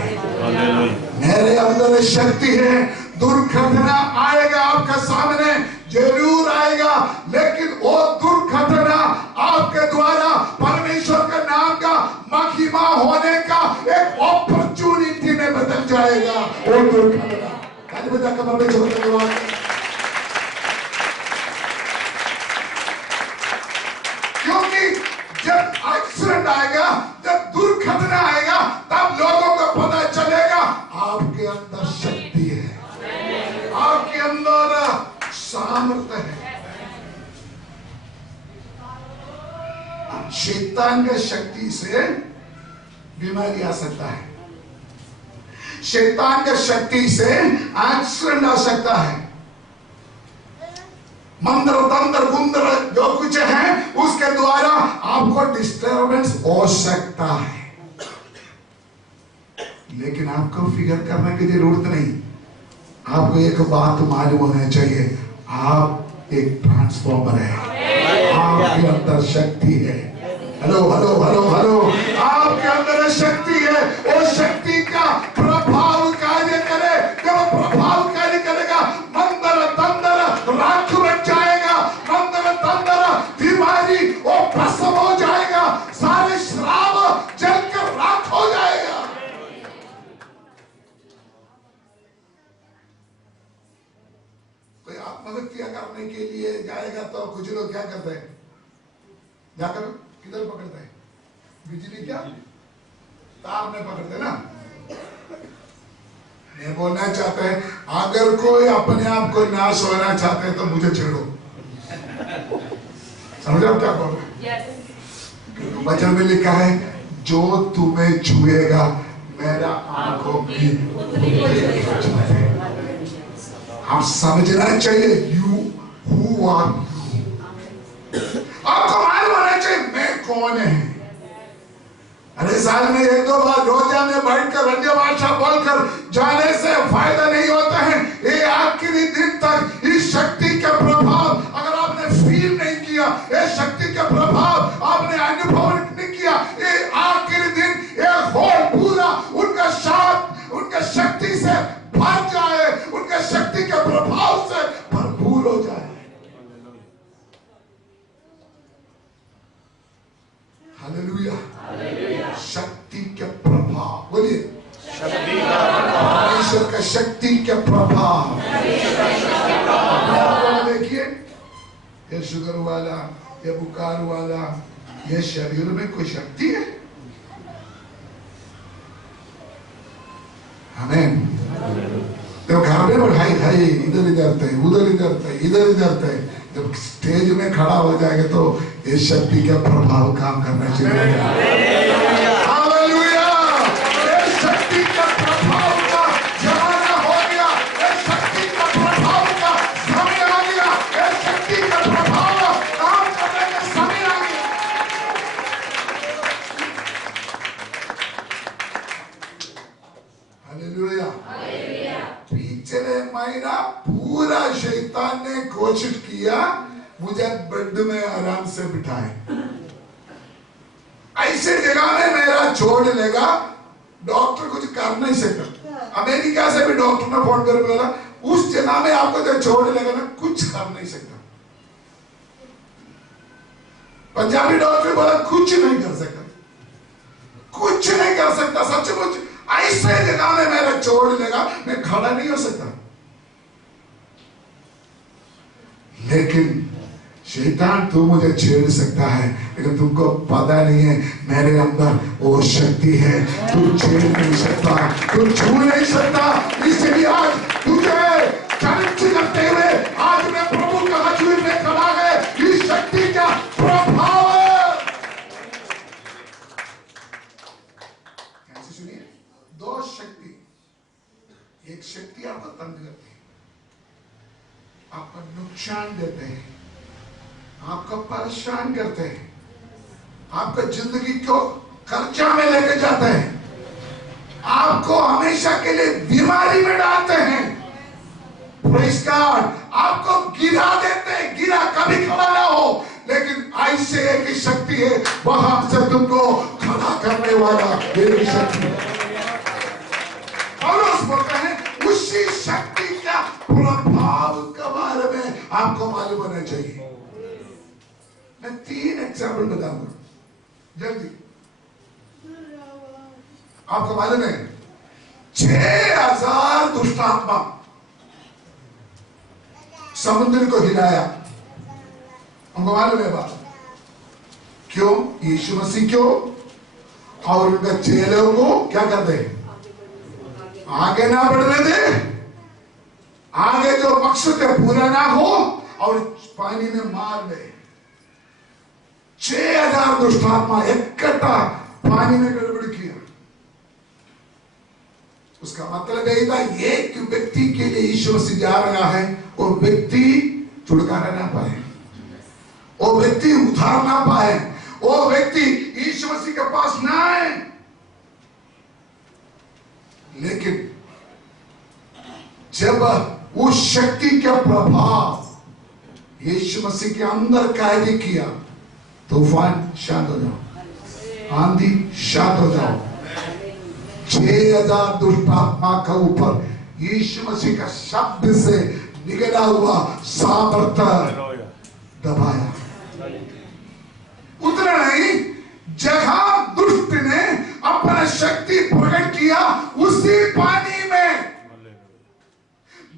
मेरे अंदर शक्ति है। दुर्घटना आएगा आपके सामने, जरूर आएगा, लेकिन वो दुर्घटना आपके द्वारा परमेश्वर के नाम का महिमा होने का एक अपॉर्चुनिटी में बदल जाएगा। वो दुर्घटना क्योंकि जब एक्सीडेंट आएगा, जब दुर्घटना आएगा, तब लोगों को पता चलेगा आपके अंदर शक्ति है, आपके अंदर सामर्थ्य है। शैतान की शक्ति से बीमारी आ सकता है, शैतान की शक्ति से एक्सीडेंट आ सकता है, मंत्र तंत्र गुंत्र जो कुछ है उसके द्वारा आपको डिस्टर्बेंस हो सकता है। लेकिन आपको फिक्र करने की जरूरत नहीं, आपको एक बात मालूम होना चाहिए, आप एक ट्रांसफॉर्मर है, आपके अंदर शक्ति है। हेलो हेलो हेलो हेलो, आपके अंदर शक्ति है, वो शक्ति का प्रभाव कार्य करे। जब प्रभाव कार्य करेगा, मंत्र तंत्र राख बन जाएगा, मंत्र तंत्र आत्महत्या करने के लिए जाएगा तो कुछ लोग क्या करते हैं, जाकर किधर पकड़ते हैं, बिजली क्या तार में पकड़ते ना। मैं बोलना चाहता है, अगर कोई अपने आप को नाश होना चाहते हैं तो मुझे छेड़ो। समझ आप क्या बोल रहे? वचन में लिखा है, जो तुम्हें छुएगा मेरा आंखों की। आप समझना चाहिए, यू हु आर यू। आपको मालूम होना चाहिए मैं कौन है। अरे साल में 1-2 बार रोजा में बैठकर अन्य भाषा बोलकर जाने से फायदा नहीं होता है। ये आखिरी दिन तक इस शक्ति का प्रभाव अगर आपने फील नहीं किया, ये शक्ति का प्रभाव आपने अनुभव नहीं किया, ये आखिरी दिन ये होल पूरा उनका शक्ति से भर जाए, उनका शक्ति के प्रभाव से भरपूर हो जाए। हालेलुया। शक्ति के प्रभाव, बोलिए ईश्वर का शक्ति के प्रभाव। देखिए, ये शुगर वाला, ये बुखार वाला, ये शरीर में कोई शक्ति है। आमीन। तो घर में बढ़ाई खाई इधर इधर थे, उधर इधर थे, इधर इधर थे। जब स्टेज में खड़ा हो जाएगा तो ये शक्ति का प्रभाव काम करना चाहिए। हालेलुया। ये शक्ति का प्रभाव का जमाना हो गया, ये शक्ति का प्रभाव का समय आ गया, ये शक्ति का प्रभाव काम करने का समय आ गया। हालेलुया। पिछले महीना पूरा शैतान ने कोशिश किया मुझे बेड में आराम से बिठाए, ऐसे जगह में मेरा छोड़ लेगा, डॉक्टर कुछ कर नहीं सकता। अमेरिका से भी डॉक्टर ने फोन कर बोला उस जगह में आपको जो छोड़ लेगा ना कुछ कर नहीं सकता। पंजाबी डॉक्टर बोला कुछ नहीं कर सकता, कुछ नहीं कर सकता। सचमुच ऐसे जगह में मेरा छोड़ लेगा, मैं खड़ा नहीं हो सकता। लेकिन शैतान तू मुझे छेड़ सकता है, लेकिन तुमको पता नहीं है मेरे अंदर वो शक्ति है, तू छेड़ नहीं सकता, तू छू नहीं सकता। इसलिए आज तुझे चरित्र करते हुए आज मैं प्रभु का हजूर में खड़ा है। इस शक्ति का प्रभाव कैसे सुनिए, 2 शक्ति। एक शक्ति आपको तंग करती है, आपको नुकसान देते हैं, आपको परेशान करते हैं, आपको जिंदगी को कर्जा में लेके जाते हैं, आपको हमेशा के लिए बीमारी में डालते हैं। Praise God. आपको गिरा देते हैं, गिरा कभी खड़ा ना हो, लेकिन ऐसे एक शक्ति है वहां से तुमको खड़ा करने वाला एक शक्ति है। पौलुस बोलते हैं उसी शक्ति का प्रभाव के बारे में आपको मालूम होना चाहिए। मैं 3 एग्जाम्पल बताऊंगा जल्दी। आपको मालूम है 6000 दुष्टात्मा समुद्र को हिलाया, उनको मालूम है बात क्यों? यीशु मसीह क्यों और उनका चेलों को क्या कर दे, आगे ना बढ़ने दे, आगे जो मकसद है पूरा ना हो और पानी में मार दे। 6000 दुष्टात्मा इकट्ठा पानी में गड़बड़ किया। उसका मतलब यही था एक व्यक्ति के लिए यीशु मसीह जा रहा है, वो व्यक्ति छुटकारा ना पाए, वो व्यक्ति उधार ना पाए, वो व्यक्ति यीशु मसीह के पास ना आए। लेकिन जब उस शक्ति का प्रभाव यीशु मसीह के अंदर कार्य किया, तूफान शांत हो जाओ, आंधी शांत हो जाओ। 6000 दुष्टात्मा का ऊपर यीशु मसीह का शब्द से निकला हुआ सामर्थ्य दबाया। उतना नहीं, जहां दुष्ट ने अपना शक्ति प्रकट किया उसी पानी में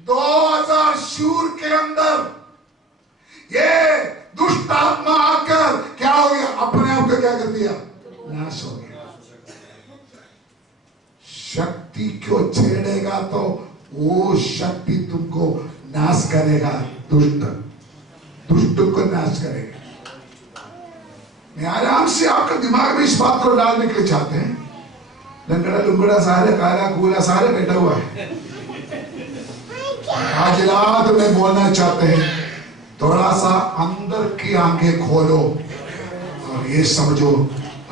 2000 शूर के अंदर वो शक्ति तुमको नाश करेगा। दुष्ट को नाश करेगा। मैं आराम से आपके दिमाग में इस बात को डालने के लिए चाहते हैं। लंगड़ा लुंगड़ा सारे काला कूला सारे बैठा हुआ है। आज रात में बोलना चाहते हैं, थोड़ा सा अंदर की आंखें खोलो और ये समझो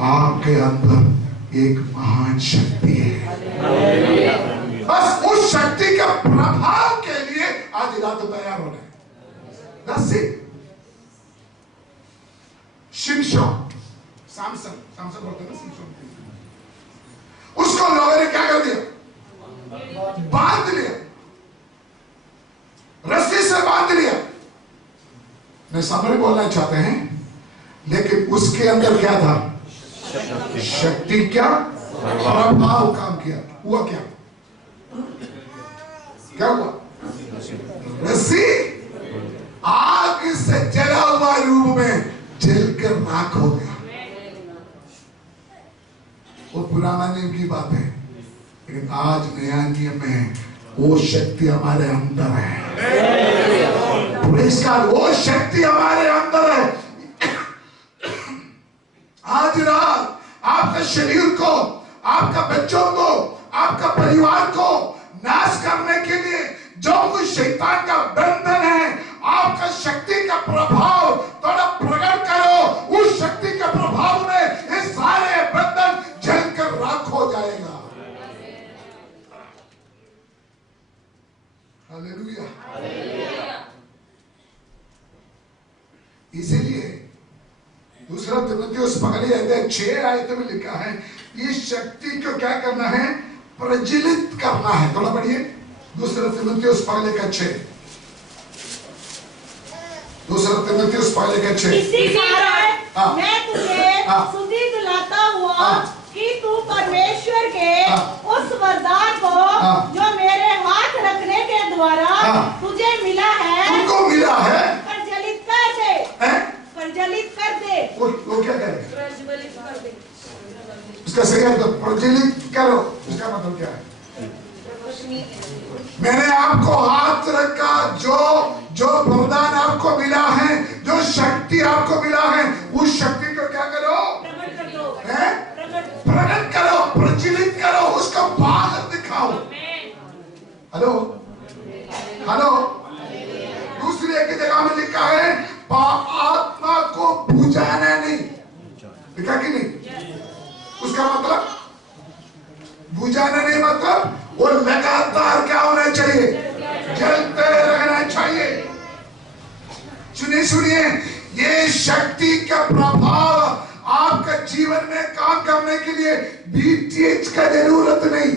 आपके अंदर एक महान शक्ति है। बस उस शक्ति के प्रभाव के लिए आज रात तैयार होना है। That's it। शिमशोन, सैमसन बोलते हैं ना, शिमशोन। उसको लोगों ने क्या कर दिया? बांध लिया, रस्सी से बांध लिया। मैं समझ बोलना चाहते हैं, लेकिन उसके अंदर क्या था? शक्ति क्या? प्रभाव काम किया। हुआ क्या? क्या हुआ? रस्सी आग से जला हुआ रूप में जलकर राख हो गया। वो पुराना नियम की बात है, लेकिन आज नया नियम में है। वो शक्ति हमारे अंदर है। वो शक्ति हमारे अंदर है। आज रात आपके शरीर को, आपका बच्चों को, आपका परिवार को नाश करने के लिए जो कुछ शैतान का बंधन है, आपका शक्ति का प्रभाव थोड़ा प्रकट करो। उस शक्ति के प्रभाव में ये सारे बंधन जलकर राख हो जाएगा। हालेलुया। इसीलिए दूसरा तीमुथियुस पहली अध्याय 6 आयत में लिखा है, इस शक्ति को क्या करना है? प्रज्वलित करना है। थोड़ा पढ़िए, दूसरा तीमुथियुस पहले का 6। दूसरा तीमुथियुस पहले का 6। इसी कारण मैं तुझे स्तुति दिलाता हुआ कि तू परमेश्वर के उस वरदान को जो मेरे हाथ रखने के द्वारा तुझे मिला है, तुमको मिला है, प्रज्वलित कर दे। प्रज्वलित कर दे। वो क्या करे? प्रज्वलित कर दे। उसका सही है तो प्रज्वलित करो। उसका मतलब क्या है? मैंने आपको हाथ रखा, जो वरदान आपको मिला है, जो शक्ति आपको मिला है, उस शक्ति को क्या करो? प्रकट करो, प्रज्वलित करो, उसको बाहर दिखाओ। Hello hello. दूसरी एक जगह में लिखा है, आत्मा को बुझाना नहीं। लिखा कि नहीं? उसका मतलब बुझाना नहीं, मतलब वो लगातार क्या होना चाहिए? जलते रहना चाहिए। सुनिए, ये शक्ति का प्रभाव आपका जीवन में काम करने के लिए बीटीएच का जरूरत नहीं,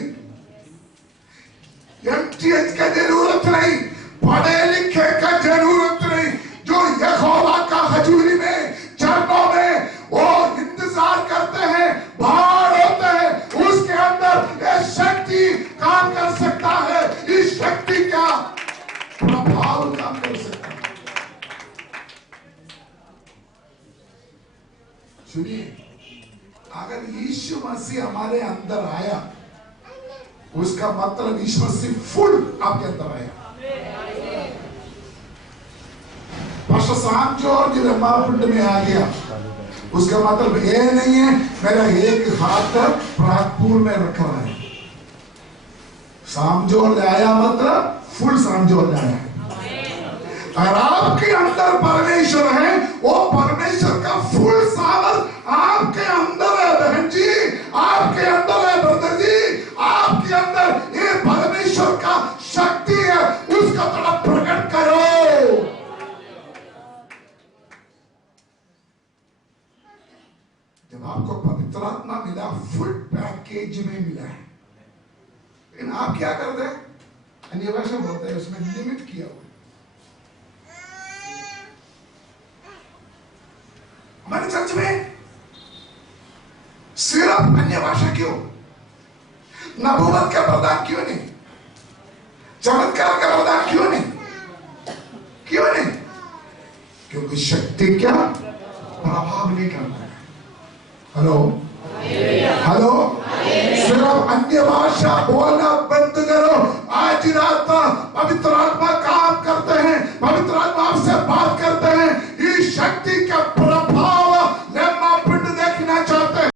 एमटीएच का जरूरत नहीं, पढ़े लिखे का जरूरत नहीं। जो यहोवा का हजूरी में, चरणों में वो इंतजार करते हैं, भार होते हैं, उसके अंदर ये शक्ति काम कर सकता है। इस शक्ति का प्रभाव काम कर सकता है। सुनिए, अगर यीशु मसीह हमारे अंदर आया, उसका मतलब यीशु मसीह फुल आपके अंदर आया। पास्टर साहब जॉर्ज रमाकुंड में आ गया, उसका मतलब ये नहीं है मेरा एक हाथ प्रागपुर में रखा है। शाम जॉर्ज आया मतलब फुल शाम जॉर्ज आया। और आपके अंदर परमेश्वर है, वो परमेश्वर का फुल सामर्थ आपके अंदर है। बहन जी, आपके अंदर है। ब्रदर जी, आपके अंदर ये परमेश्वर का शक्ति है, उसका थोड़ा प्रकट करो। जब आपको पवित्र आत्मा मिला, फुल पैकेज में मिला है, लेकिन आप क्या करते हैं? अन्य भाषा बोलते हैं, उसमें लिमिट किया हुआ। हमारे चर्च में सिर्फ अन्य भाषा क्यों? नबूवत का वरदान क्यों नहीं? चमत्कार का वरदान क्यों नहीं? क्यों नहीं? क्योंकि शक्ति क्या? प्रभाव नहीं करता है। Hello hello. सिर्फ अन्य भाषा बोलना बंद करो, आज रात पवित्र आत्मा काम करते हैं, पवित्र आत्मा आपसे बात करते हैं। इस शक्ति का प्रभाव लेमा पिंड देखना चाहते हैं,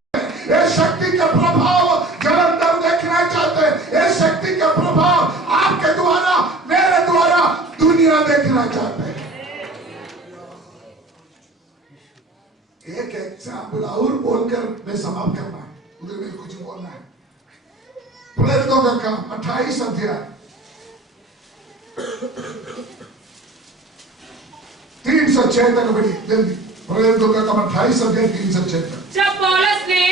ये शक्ति का प्रभाव जलंधर देखना चाहते हैं, ये शक्ति का प्रभाव आपके द्वारा मेरे द्वारा दुनिया देखना चाहते हैं। एक एग्जाम्पल और बोलकर मैं समाप्त करना है, उधर में कुछ बोलना है। प्रेरितों का काम 28 अध्याय 306 तक बड़ी जल्दी। प्रेरितों का काम 28 अध्याय 306 तक। जब पौलुस ने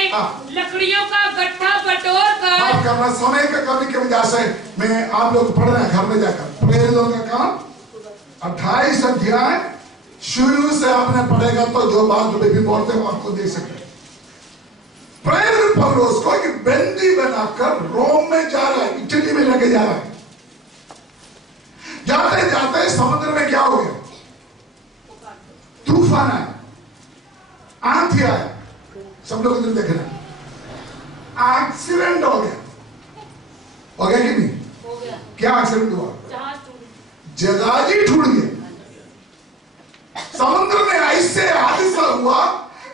लकड़ियों का गट्ठा बटोर कर, आप करना समय का कमी की वजह से मैं आप लोग पढ़ रहे हैं घर में जाकर। प्रेरितों का काम 28 अध्याय शुरू से आपने पढ़ेगा तो जो बात भी बोलते हैं आपको दे सकते। प्रेरित पौलुस को एक बंदी बनाकर रोम में जा रहा है, इटली में लेके जा रहा है। जाते जाते समुद्र में क्या हो गया? तूफान आया, आंधी आया, सब लोग इधर देख रहे हैं। एक्सीडेंट हो गया कि नहीं? हो गया। क्या एक्सीडेंट हुआ? जहाज ही टूट गया। समुद्र में ऐसे हादसा हुआ,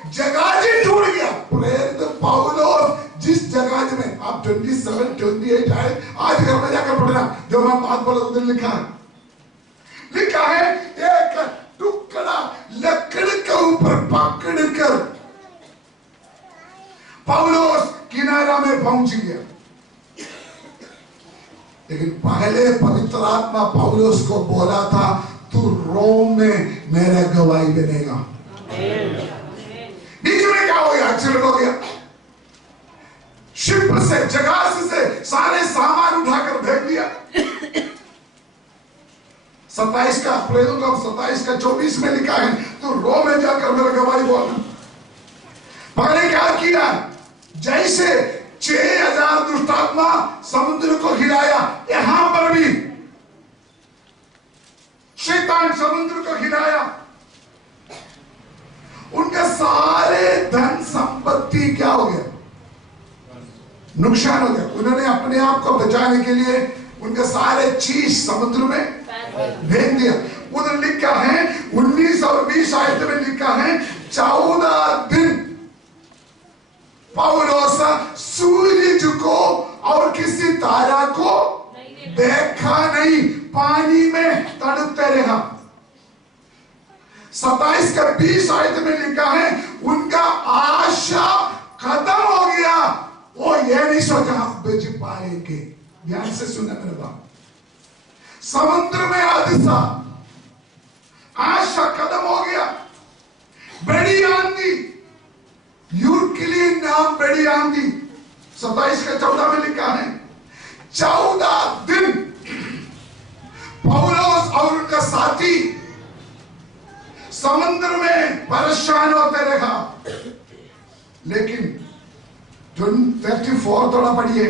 जहाज ही टूट गया। प्रेरित पौलुस जिस जहाज में आप 27, 28 आए, आज घर में जाकर पढ़ना, जो मैं बात बोला उधर लिखा है एक टुकड़ा लकड़ी के ऊपर पकड़कर पौलुस किनारा में पहुंच गया। लेकिन पहले पवित्र आत्मा पौलुस को बोला था, तू रोम में मेरा गवाही बनेगा। बीच में क्या हो गया? एक्सीडेंट हो गया। शिप से, जहाज से सारे सामान उठाकर फेंक दिया। 27 का प्रेरितों का 27 का 24 में लिखा है, तू रोम में जाकर मेरा गवाही बोल। पहले क्या किया? जैसे 6000 दुष्टात्मा समुद्र को हिलाया, यहां पर भी शैतान समुद्र को हिलाया। उनका सारे धन संपत्ति क्या हो गया? नुकसान हो गया। उन्होंने अपने आप को बचाने के लिए उनके सारे चीज समुद्र में फेंक दिया। उधर लिखा है 19 और 20 आयत में लिखा है 14 दिन पौलुस सूरज को और किसी तारा को देखा नहीं, पानी में तड़पते रहा। 27 का 20 आयत में लिखा है उनका आशा खत्म हो गया। वो ये नहीं सोचा हम बच पाएंगे। ध्यान से सुनना मेरे बात। समुद्र में हादसा, आशा खत्म हो गया। बड़ी आंधी, यूरक्लियन नाम बड़ी आंधी। 27 का 14 में लिखा है 14 दिन पौलुस और उनका साथी समुद्र में परेशान होते रहा। लेकिन जो 34 थोड़ा पढ़िए,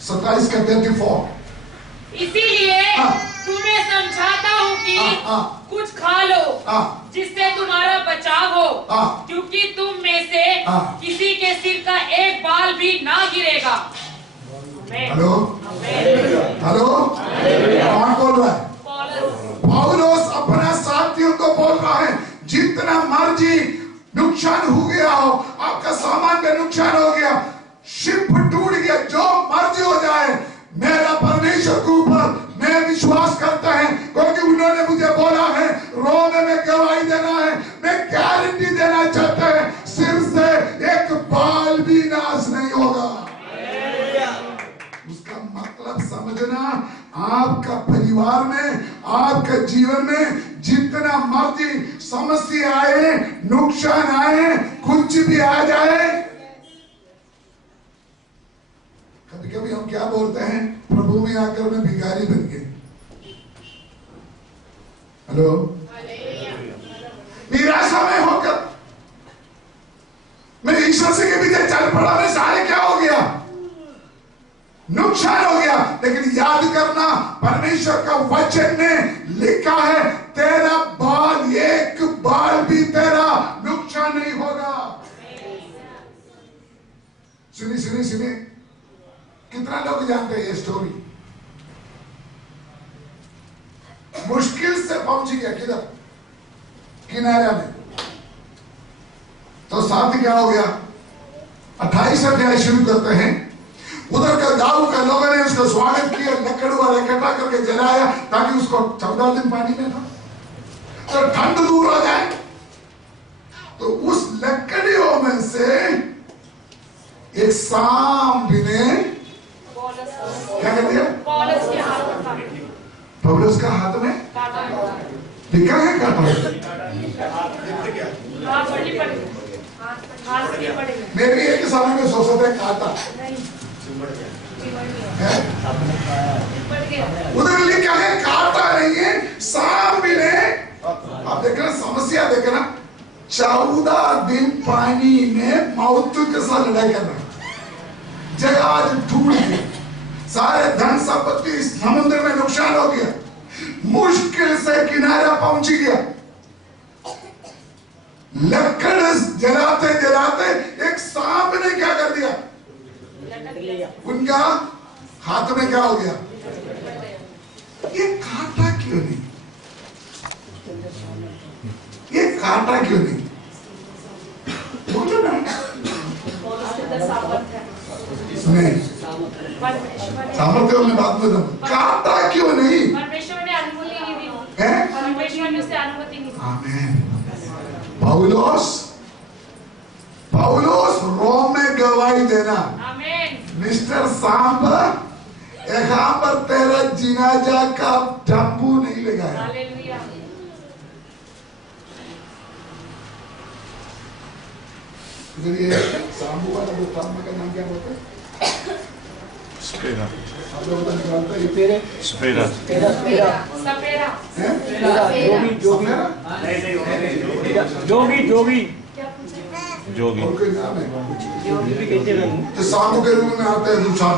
27 का 34। इसीलिए तुम्हें समझाता हूँ कि कुछ खा लो जिससे तुम्हारा बचाव हो, क्योंकि तुम में से किसी के सिर का एक बाल भी ना गिरेगा। हेलो हेलो, कौन बोल रहा है? पौलुस अपना साथियों को बोल रहा है, जितना मर्जी नुकसान हो गया हो, आपका सामान का नुकसान हो गया, शिप टूट गया, जो मर्जी हो जाए, मेरा परमेश्वर के ऊपर मैं विश्वास करता है, क्योंकि उन्होंने मुझे बोला है रोम में गवाही देना है। मैं गारंटी देना चाहता है, सिर से एक बाल भी नाश नहीं होगा। उसका मतलब समझना, आपका परिवार में, आपका जीवन में जितना मर्जी समस्या आए, नुकसान आए, कुछ भी आ जाए, कभी कभी हम क्या बोलते हैं, प्रभु में आकर मैं भिखारी बन गए। हेलो, निराशा में होकर मैं ईश्वर से के पीछे चल पड़ा, मैं सारे क्या हो गया, नुकसान हो गया। लेकिन याद करना, परमेश्वर का वचन में लिखा है, तेरा बाल, एक बाल भी तेरा नुकसान नहीं होगा। सुनिए सुनिए सुनिए, कितना लोग जानते हैं ये स्टोरी? मुश्किल से पहुंच गया किधर, किनारे में। तो साथ क्या हो गया, 28 अध्याय शुरू करते हैं। उधर का गांव का लोगों ने उसका स्वागत किया, लकड़ वाला इकट्ठा करके जलाया ताकि उसको 14 दिन पानी में था तो ठंड दूर हो जाए। तो उस लकड़ियों में से एक सांप ने क्या कर दिया, पौलुस के हाथ में था। पौलुस का हाथ में काटा है। लिखा है काटा है। हाँ, पढ़नी पड़ेगी। हाथ से नहीं पड़ेगा। मैं भी एक समय में सोचता था काटा नहीं। है? पड़ गया। उधर लिखा है काटा नहीं है, सांप ने। आप देखना समस्या, देखना 14 दिन पानी में मौत के साथ लड़ाई कर रहा है। जहाज टूट गया, सारे धन संपत्ति समुद्र में नुकसान हो गया, मुश्किल से किनारा पहुंच गया। लकड़ जलाते जलाते एक सांप ने क्या कर दिया, उनका हाथ में क्या हो गया। ये काटा क्यों नहीं, ये काटा क्यों नहीं, बोलो ना। नहीं, सामर्थ्य में बात में काटा क्यों नहीं, परमेश्वर ने अनुमति नहीं दी। है? परमेश्वर ने उसे अनुमति नहीं दी। आमीन। पौलुस रोम में गवाही देना, आमीन। मिस्टर सांप यहाँ पर तेरा जिनाजा का तंबू नहीं लगाया। हालेलुया। ये सांबू वाला जो तंबू का नाम क्या बोलते हैं? स्पेरा। आप लोग बता निकालते हैं स्पेरा। सपेरा। हैं? जोगी। और कोई नाम है जो सांबू के रूप में आता है, दूसरा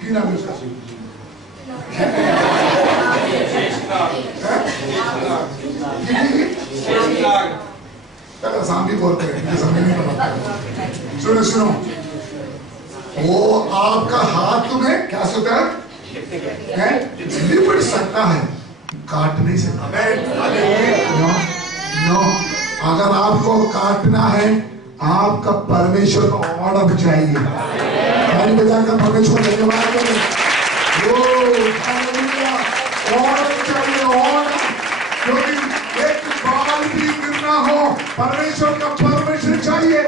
की नाम है उसका? पहले सांप ही बोलते हैं, समझ नहीं पता। सुनो सुनो, वो आपका हाथ में क्या सोता है, लिपट सकता है, काट नहीं सकता। नो, नो, अगर आपको काटना है, आपका परमेश्वर का ऑर्डर चाहिए। बजाकर परमेश्वर धन्यवाद करें। ऑर्डर चाहिए, ऑर्डर, क्योंकि एक बाल भी गिरना हो, परमेश्वर का परमिशन चाहिए।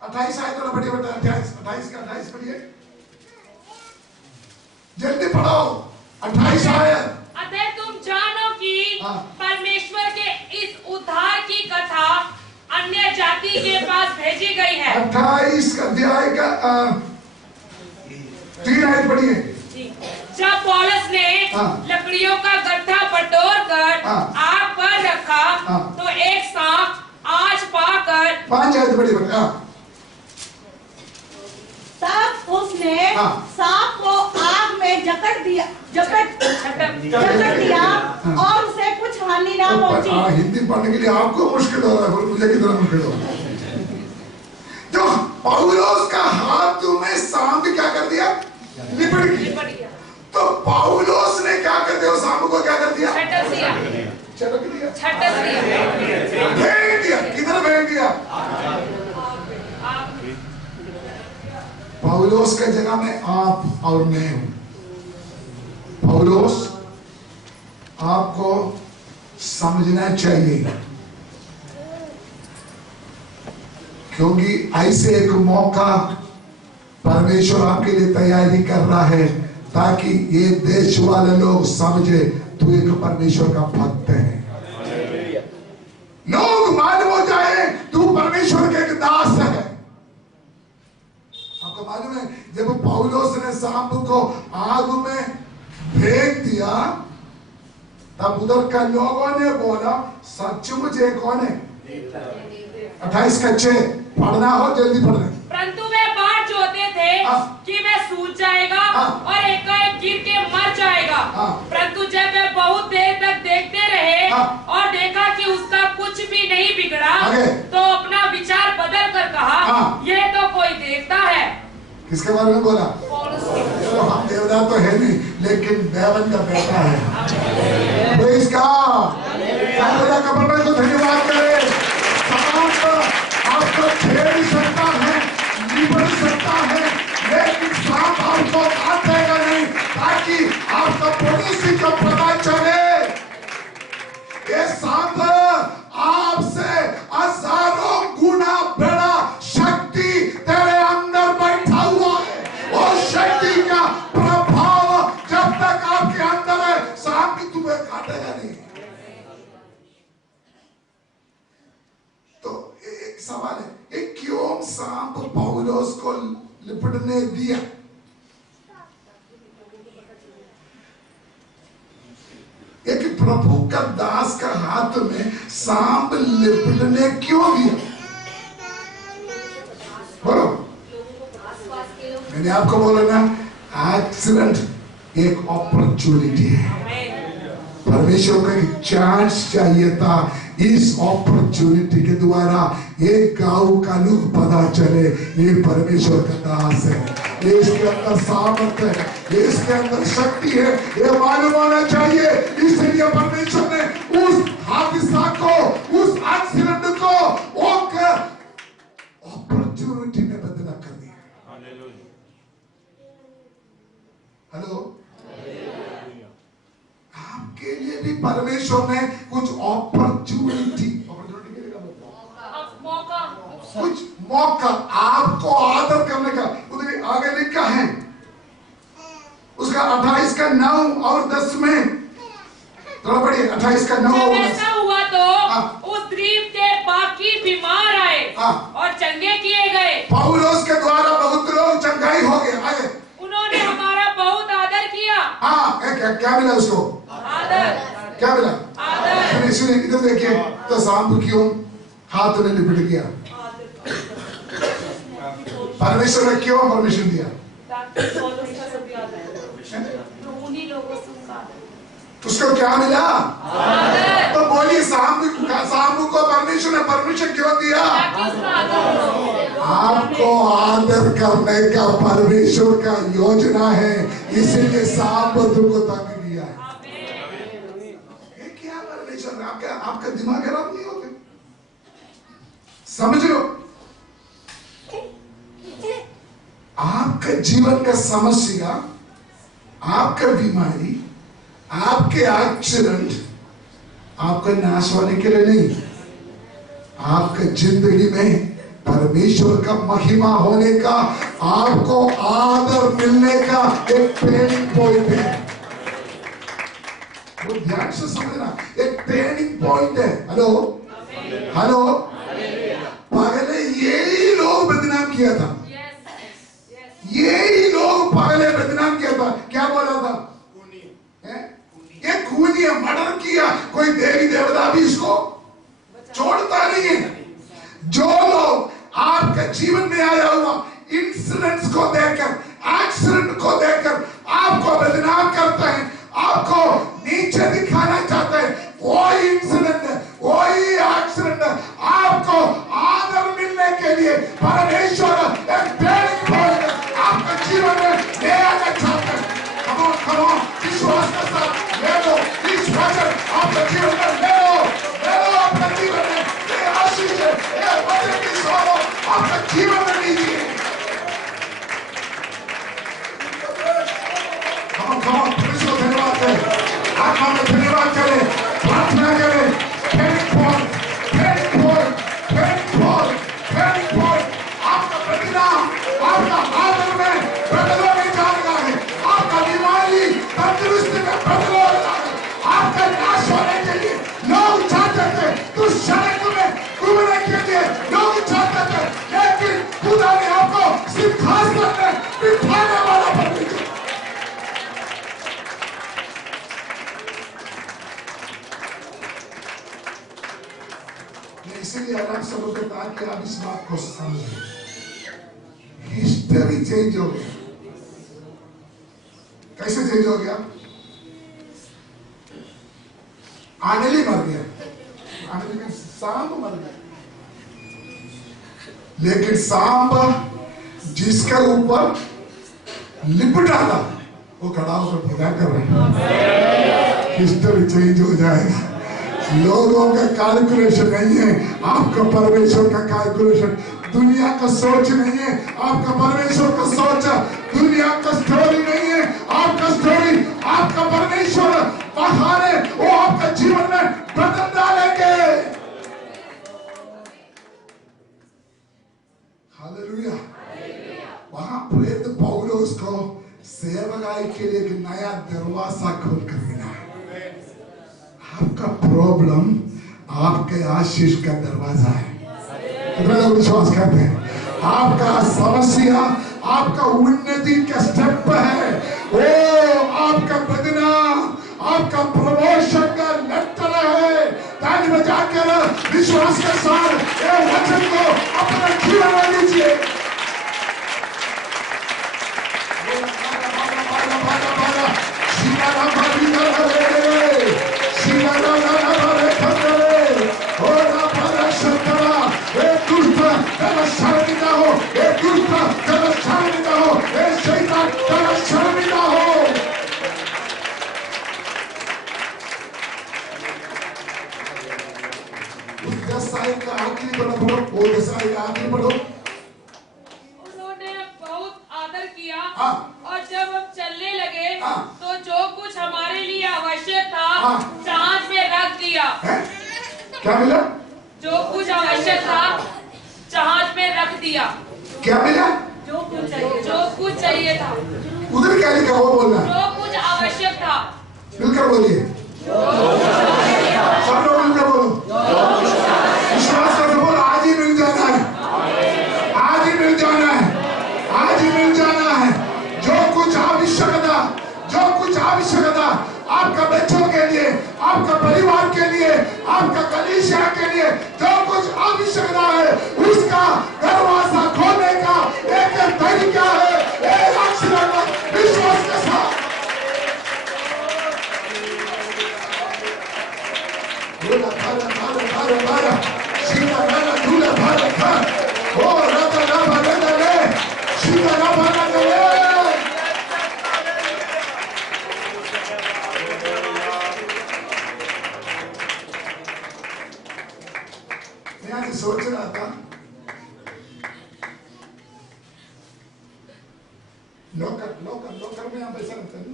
28 आयत वाला पढ़िए बेटा, 28 पढ़िए, जल्दी पढ़ो। 28 आयत। अतः तुम जानो कि परमेश्वर के इस उद्धार की कथा अन्य जाति के पास भेजी गई है। 28 अध्याय का 3 आयत पढ़िए। जब पौलुस ने लकड़ियों का गड्ढा बटोर कर आग पर रखा तो एक सांप आज पाकर 5 आयत पढ़िए बेटा। तब उसने सांप को आग में जकड़ दिया और उसे कुछ हानि ना पहुंची। हिंदी पढ़ने के लिए आपको मुश्किल हो रहा है, मुझे कितना मुश्किल हो रहा है। तो पौलुस का हाथ में सांप क्या कर दिया, लिपट गया। तो पौलुस ने क्या कर दिया, सांप को क्या कर दिया, छटक दिया। फेंक दिया। किधर फेंक दिया? पौलुस के जगह में आप और मैं हूं। पौलुस, आपको समझना चाहिए, क्योंकि ऐसे एक मौका परमेश्वर आपके लिए तैयारी कर रहा है ताकि ये देश वाले लोग समझे तू एक परमेश्वर का भक्त है। लोग मालूम हो जाए तू परमेश्वर के एक दास है। आपको मालूम है, जब पौलुस ने सांप को आग में फेंक दिया तब उधर का लोगों ने बोला सचमुच ये कौन है। 28 कच्चे पढ़ना हो जल्दी पढ़ना। परंतु वे बात जोते थे कि वह सूझ जाएगा और एकाएक गिर के मर जाएगा। परंतु जब वे बहुत देर तक देखते रहे और देखा कि उसका कुछ भी नहीं बिगड़ा तो अपना विचार बदल कर कहा यह तो कोई देवता है। किसके बारे में बोला? पौलुस के। तो हम देवदार तो है नहीं, लेकिन देवन का बेटा है। Praise God. खुदा का परमेश्वर को धन्यवाद करे। सांप आपको छेड़ सकता है, निगल सकता है, लेकिन सांप आपको काटेगा नहीं, ताकि आपका पड़ोसी को पता चले ये सांप आपसे हजारों गुना बड़ा शक्ति तेरे अंदर बैठा हुआ है। और शक्ति का प्रभाव जब तक आपके अंदर है, सांप की तुम्हें काटेगा नहीं। तो एक सवाल है, ये क्यों सांप पौलुस को लिपटने दिया? एक प्रभु का दास का हाथ में सांप लिपटने क्यों दिया? बोलो। मैंने आपको बोला ना, एक्सीडेंट एक अपॉर्चुनिटी है। परमेश्वर को एक चांस चाहिए था। इस अपॉर्चुनिटी के द्वारा एक गांव का लोग पता चले ये परमेश्वर का दास है, ये इसके अंदर सामर्थ्य है, ये इसके अंदर शक्ति है, ये मालूम होना चाहिए। इसलिए परमेश्वर ने उस हादसा को, उस एक्सीडेंट को अपॉर्चुनिटी में बदला कर दिया। हेलो, आपके लिए भी परमेश्वर ने कुछ अपॉर्चुनिटी कुछ मौका आपको आदर करने का उधर आगे लिखा है, उसका 28 का 9 और 10 में थोड़ा पढ़िए। 28 का 9 और 10। ऐसा हुआ तो उस द्वीप के बाकी बीमार आए और चंगे किए गए। पौलुस के द्वारा बहुत लोग चंगाई हो गए। आगे उन्होंने हमारा बहुत आदर किया। क्या मिला उसको? आदर। क्या मिला? आदर। सुनिए इधर देखिए, तो सांप क्यों हाथ में लिपट गया? परमेश्वर ने क्यों परमिशन दिया? उसको क्या मिला? तो बोलिए, सांप को परमेश्वर ने परमिशन क्यों दिया? आपको आदर करने का परमेश्वर का योजना है, इसीलिए सांप तुमको तंग किया है। ये क्या परमेश्वर? आपका दिमाग खराब नहीं होते? समझ लो, आपका जीवन का समस्या, आपका बीमारी, आपके एक्सीडेंट आपका नाश होने के लिए नहीं, आपका जिंदगी में परमेश्वर का महिमा होने का, आपको आदर मिलने का एक ट्रेनिंग पॉइंट है। वो ध्यान से समझना, एक ट्रेनिंग पॉइंट है। हेलो हेलो, पहले यही लोग बदनाम किया था, यही लोग पहले बदनाम किया था। क्या बोला था? ये खूनी है, मर्डर किया। कोई देवी देवता भी इसको छोड़ता नहीं है। जो लोग आपके जीवन में आया हुआ इंसिडेंट्स को देखकर, एक्सीडेंट को देखकर आपको बदनाम करते हैं, आपको नीचे दिखाना चाहते हैं, वही इंसिडेंट है, वही एक्सीडेंट है, आपको आदर मिलने के लिए परमेश्वर एक ट्रेनिंग पॉइंट आपके जीवन में ले आना चाहते हैं। come on, विश्वास के साथ ले लो इस वचन, आपके जीवन में ले लो अपने जीवन में। ये आशीष है, ये वचन की सोलो आपके जीवन में लीजिए। come on, परमेश्वर को धन्यवाद करें, आत्मा में धन्यवाद करें, प्रार्थना करें। आपका परिणाम, आपका आदर में बदलने जा रहा है, आपका बीमारी तंदुरुस्ती में बदलने जा रहा है, आपका नाश होने के लिए लोग चाहते थे, दुष्ट में घूमने के लिए लोग चाहते थे, लेकिन खुदा ने आपको सिंहासन में बिठाने वाला परमेश्वर। इसीलिए आराम से बोलते ताकि आप इस बात को समझें। हिस्ट्री चेंज हो गया। कैसे चेंज हो गया? आनेली मर गया, आनेली सांप मर गया, लेकिन सांप जिसके ऊपर लिपट डाला, वो खड़ा होकर पूजा कर रहे हैं। हिस्ट्री चेंज हो जाएगा। लोगों का कैलकुलेशन नहीं है, आपका परमेश्वर का कैलकुलेशन। दुनिया का सोच नहीं है, आपका परमेश्वर का सोच। दुनिया का स्टोरी नहीं है, आपका स्टोरी। आपका परमेश्वर बहाने वो आपका जीवन में बदल डालेंगे। हालेलुया। वहां प्रेरित पौलुस को सेवकाई के लिए एक नया दरवाजा खोल कर मिला। आपका प्रॉब्लम आपके आशीष का दरवाजा है। कितने लोग विश्वास करते हैं? आपका समस्या आपका उन्नति का स्टेप है। वो आपका बदनाम, आपका प्रमोशन का लेटर है। ताली बजाकर विश्वास के साथ ये वचन को अपना जीवन में लीजिए। उन्होंने बहुत आदर किया और जब हम चलने लगे तो जो कुछ हमारे लिए आवश्यक था जांच में रख दिया। क्या मिला? जो कुछ आवश्यक था जांच में रख दिया। क्या मिला? जो कुछ चाहिए था। उधर क्या लिखा वो बोलना। जो कुछ आवश्यक था। मिलकर बोलिए। सब लोग मिलकर बोलो। विश्वास करके बोलो। आज ही मिल जाना है, आज ही मिल जाना है, आज ही मिल जाना है। जो कुछ आवश्यकता, जो कुछ आवश्यकता आपका बच्चों के लिए, आपका परिवार के लिए, आपका कलीसिया के लिए जो कुछ आवश्यकता है, उसका दरवाजा खोलने का एक तरीका है। एक अक्षर विश्वास के साथ मैं सोच रहा था लोकर में आप ऐसा लगता है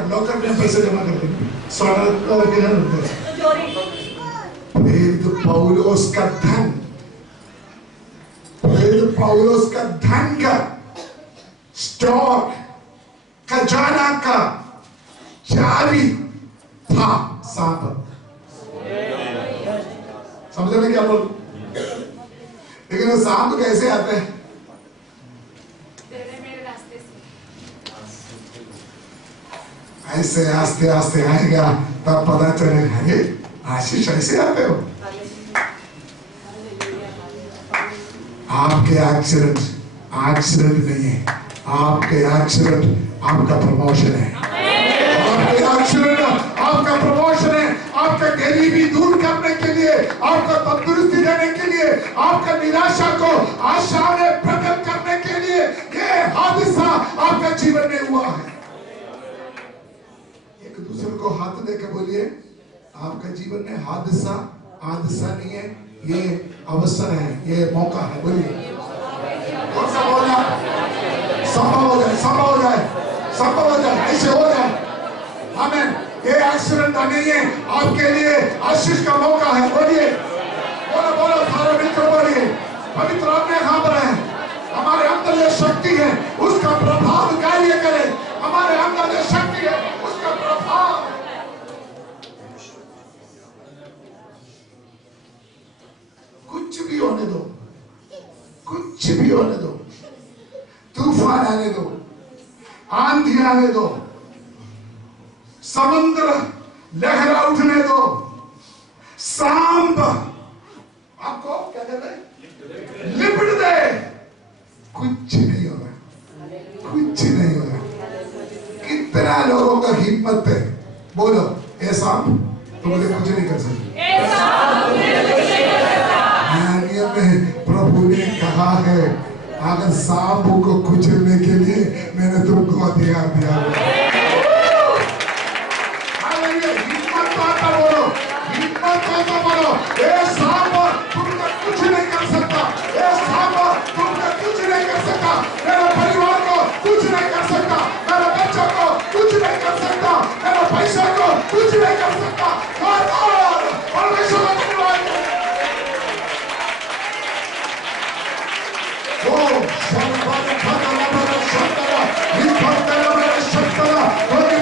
लोकर में पैसे जमा करते हैं। सोना और क्या होता है? प्रेरित पौलुस का धन, प्रेरित पौलुस का धन का स्टॉक खजाना का चाबी था सांप। समझ में क्या बोल? लेकिन वो सांप कैसे आते हैं? ऐसे आस्ते आस्ते आएगा तब पता चलेगा ये आशीष ऐसे आते हो। आपके एक्सीडेंट नहीं है, आपके एक्सीडेंट आपका प्रमोशन है। आपके एक्सीडेंट आपका प्रमोशन है। आपका गरीबी दूर करने के लिए, आपको तंदुरुस्ती देने के लिए, आपका निराशा को आशा में प्रकट करने के लिए ये हादसा आपका जीवन में हुआ है। एक दूसरे को हाथ देकर बोलिए, आपका जीवन में हादसा नहीं है, ये अवसर है, ये मौका है। बोलिए कौन सा बोलना? संभव हो जाए, ऐसे हो जाए। आमीन। ये एक्सीडेंट नहीं है, आपके लिए आशीष का मौका है। बोलिए, बोलो सारे मिलकर बोलिए। पवित्र आत्मा यहाँ पर है, हमारे अंदर ये शक्ति है, उसका प्रभाव कार्य करे। हमारे अंदर ये शक्ति है, उसका प्रभाव। कुछ भी होने दो, कुछ भी होने दो, तूफान आने दो, आंधी आने दो, समुद्र लहरा उठने दो, सांप आपको क्या कहते हैं, लिपट दे, कुछ नहीं होगा, कुछ नहीं होगा। कितना लोगों का हिम्मत है, बोलो ये सांप तो मुझे कुछ नहीं कर सकते। प्रभु ने कहा है, अगर सांप को कुचलने के लिए मैंने तुमको हथियार दिया। हिम्मत आता बोलो, हिम्मत आता बोलो। ये सांप तुमने कुछ नहीं कर सकता, ये सांप तुमने कुछ नहीं कर सकता, मेरे परिवार को कुछ नहीं कर सकता, मेरे बच्चों को कुछ नहीं कर सकता, मेरे पैसा को कुछ नहीं कर सकता। परमेश्वर का धन्यवाद।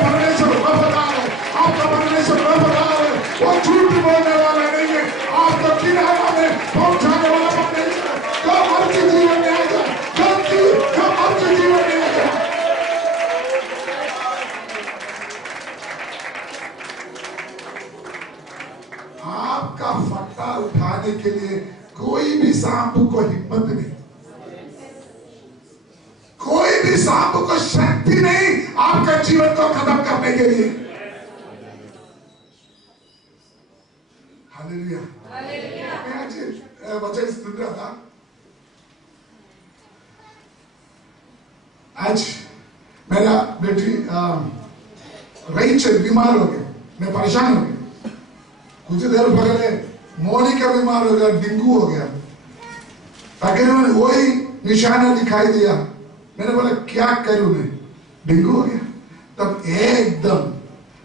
परमेश्वर वफादार है, आपका परमेश्वर वफादार है, वो झूठ बोलने वाला नहीं है, आपको किनारा में पहुंचाने वाला परमेश्वर है। जो मर्जी जीवन में आ जाए, जो मर्जी जीवन में आ जाए। आपका फट्टा उठाने के लिए कोई भी सांप को हिम्मत नहीं, कोई भी सांप को शक्ति नहीं आपका जीवन को खत्म करने के लिए। हालेलुया। मैं आज वचन सुन रहा था, आज मेरा बेटी रेचल बीमार हो गया, मैं परेशान हो गया। कुछ देर पहले मोनिका बीमार हो गया, डेंगू हो गया, तकरीबन वही निशाना दिखाई दिया। मैंने बोला क्या करूं मैं, डेंगू हो गया। तब एकदम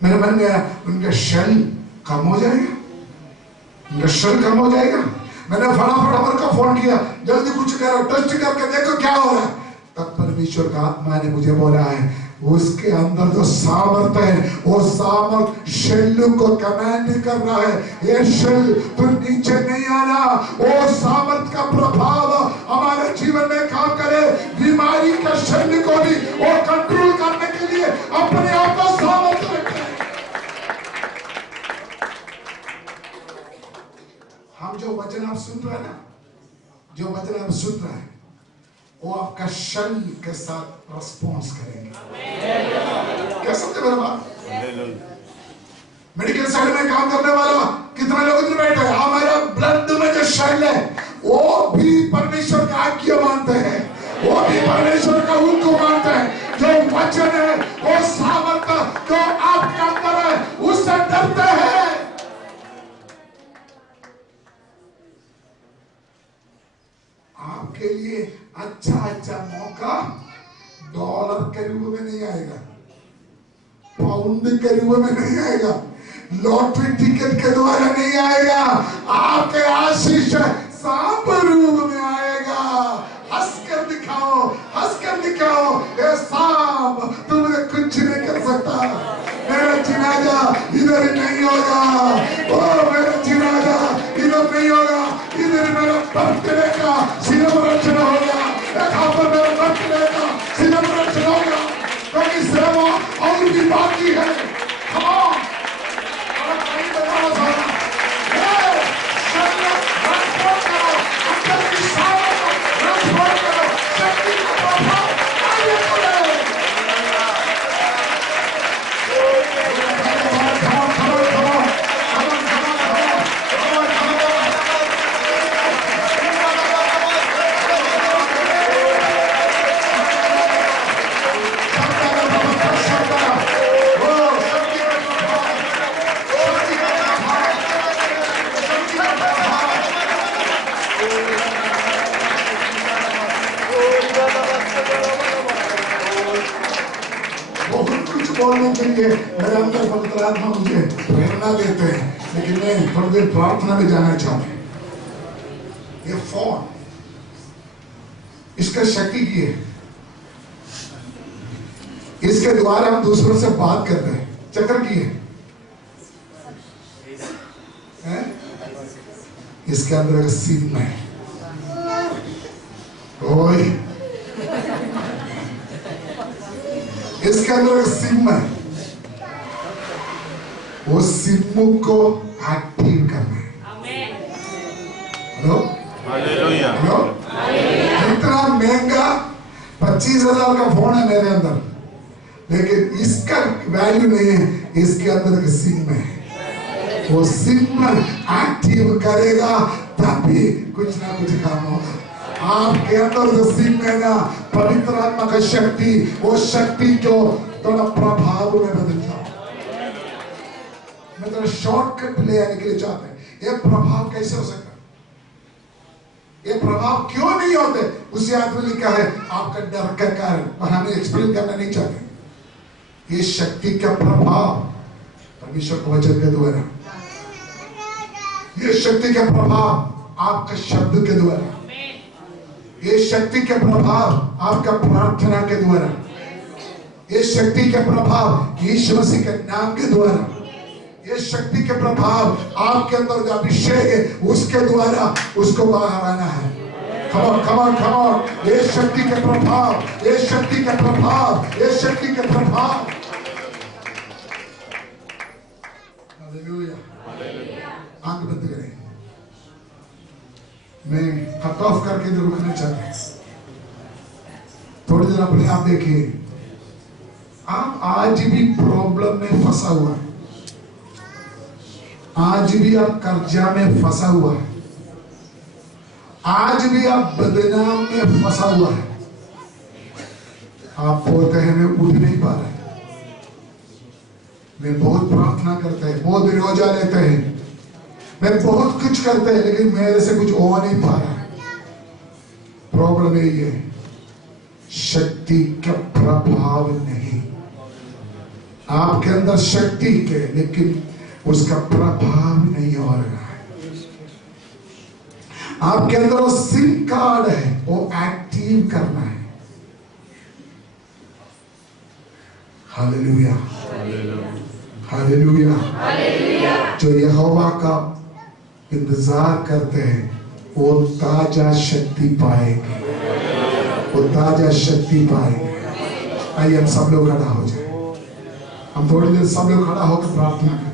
मेरे मन में आया उनका शल कम हो जाएगा, उनका शल कम हो जाएगा। मैंने फटाफट अमर को फोन किया, जल्दी कुछ करो, टेस्ट करके देखो क्या हो रहा है। तब परमेश्वर का आत्मा ने मुझे बोला है उसके अंदर जो सामर्थ है, वो सामर्थ शैलू को कमांड कर रहा है। ये शैल तो नीचे नहीं आना, वो सामर्थ का प्रभाव हमारे जीवन में काम करे। बीमारी का शैल को भी वो कंट्रोल करने के लिए अपने आप को सामर्थ रखे। हम जो वचन आप सुन रहे हैं ना, जो वचन आप सुन रहे हैं, वो आपका शल के साथ रिस्पॉन्स करेंगे। क्या समझे मेरा बात? मेडिकल साइड में काम करने वाला कितना लोग इधर बैठे हैं, हमारा ब्लड में जो शल है वो भी परमेश्वर का आज्ञा मानते हैं, वो भी परमेश्वर का हुक्म मानते हैं। जो वचन है वो सामर्थ जो आपके अंदर है उससे डरते हैं। आपके लिए अच्छा मौका डॉलर के रूप में नहीं आएगा, पाउंड के रूप में नहीं आएगा, लॉटरी टिकट के द्वारा नहीं आएगा, आपके आशीष सांप रूप में आएगा। हंसकर दिखाओ, हंसकर दिखाओ, ये सांप तुम्हें कुछ नहीं कर सकता। मेरा जनाजा इधर नहीं होगा, ओ मेरा जनाजा इधर नहीं होगा, इधर मेरा बर्थडे का सेलिब्रेशन होगा, यहाँ पर मेरा बर्थडे का सेलिब्रेशन होगा, क्योंकि सेवा और भी बाकी है। Come on, बोलने के लिए मेरे अंदर पवित्र आत्मा मुझे प्रेरणा देते हैं, लेकिन मैं थोड़ी देर प्रार्थना में जाना चाहता हूँ। ये फोन इसका शक्ति की है, इसके द्वारा हम दूसरों से बात करते हैं। चक्कर की है इसके अंदर एक सिम है, ओए इसके अंदर एक सिम है, वो सिम को एक्टिव करना है। हेलो हेलो, इतना महंगा 25,000 का फोन है मेरे अंदर, लेकिन इसका वैल्यू नहीं है, इसके अंदर एक सिम है। वो सिम एक्टिव करेगा तभी कुछ ना कुछ काम होगा। आपके अंदर जो सीन है ना पवित्र आत्मा का शक्ति, वो शक्ति को थोड़ा प्रभाव में बदल जाओ। मैं तो शॉर्टकट ले आने के लिए चाहते हैं। ये प्रभाव कैसे हो सकता है? ये प्रभाव क्यों नहीं होते? उसी आदमी ने लिखा है आपका डर का कारण, पर हमें एक्सप्लेन करना नहीं चाहते। ये शक्ति का प्रभाव परमेश्वर के वचन के द्वारा, ये शक्ति का प्रभाव आपका शब्द के द्वारा, ये शक्ति के प्रभाव आपका प्रार्थना के द्वारा, ये शक्ति के प्रभाव यीशु मसीह के नाम के द्वारा, ये शक्ति के प्रभाव आपके अंदर जो अभिषेक है उसके द्वारा उसको बाहर आना है। Come on, come on, come on। ये शक्ति के प्रभाव, ये शक्ति के प्रभाव, ये शक्ति के प्रभाव। हालेलुया। आंख बंद करें। मैं कट ऑफ करके तो रुकना चाहता हूं। थोड़ी देर अपने आप देखिए। आप आज भी प्रॉब्लम में फंसा हुआ है, आज भी आप कर्जा में फंसा हुआ है, आज भी आप बदनाम में फंसा हुआ है। आप बोलते हैं मैं उठ नहीं पा रहा, मैं बहुत प्रार्थना करते हैं, बहुत रोजा लेते हैं, मैं बहुत कुछ करते हैं, लेकिन मेरे से कुछ हो नहीं पा रहा। प्रॉब्लम यही है, शक्ति का प्रभाव नहीं। आपके अंदर शक्ति के, लेकिन उसका प्रभाव नहीं हो रहा है। आपके अंदर वो सिम कार्ड है, वो एक्टिव करना है। Hallelujah, hallelujah. जो यहोवा का इंतजार करते हैं वो ताजा शक्ति पाएंगे, वो ताजा शक्ति पाएंगे। आइए हम सब लोग खड़ा हो जाए। हम थोड़ी देर सब लोग खड़ा होकर प्रार्थना करें।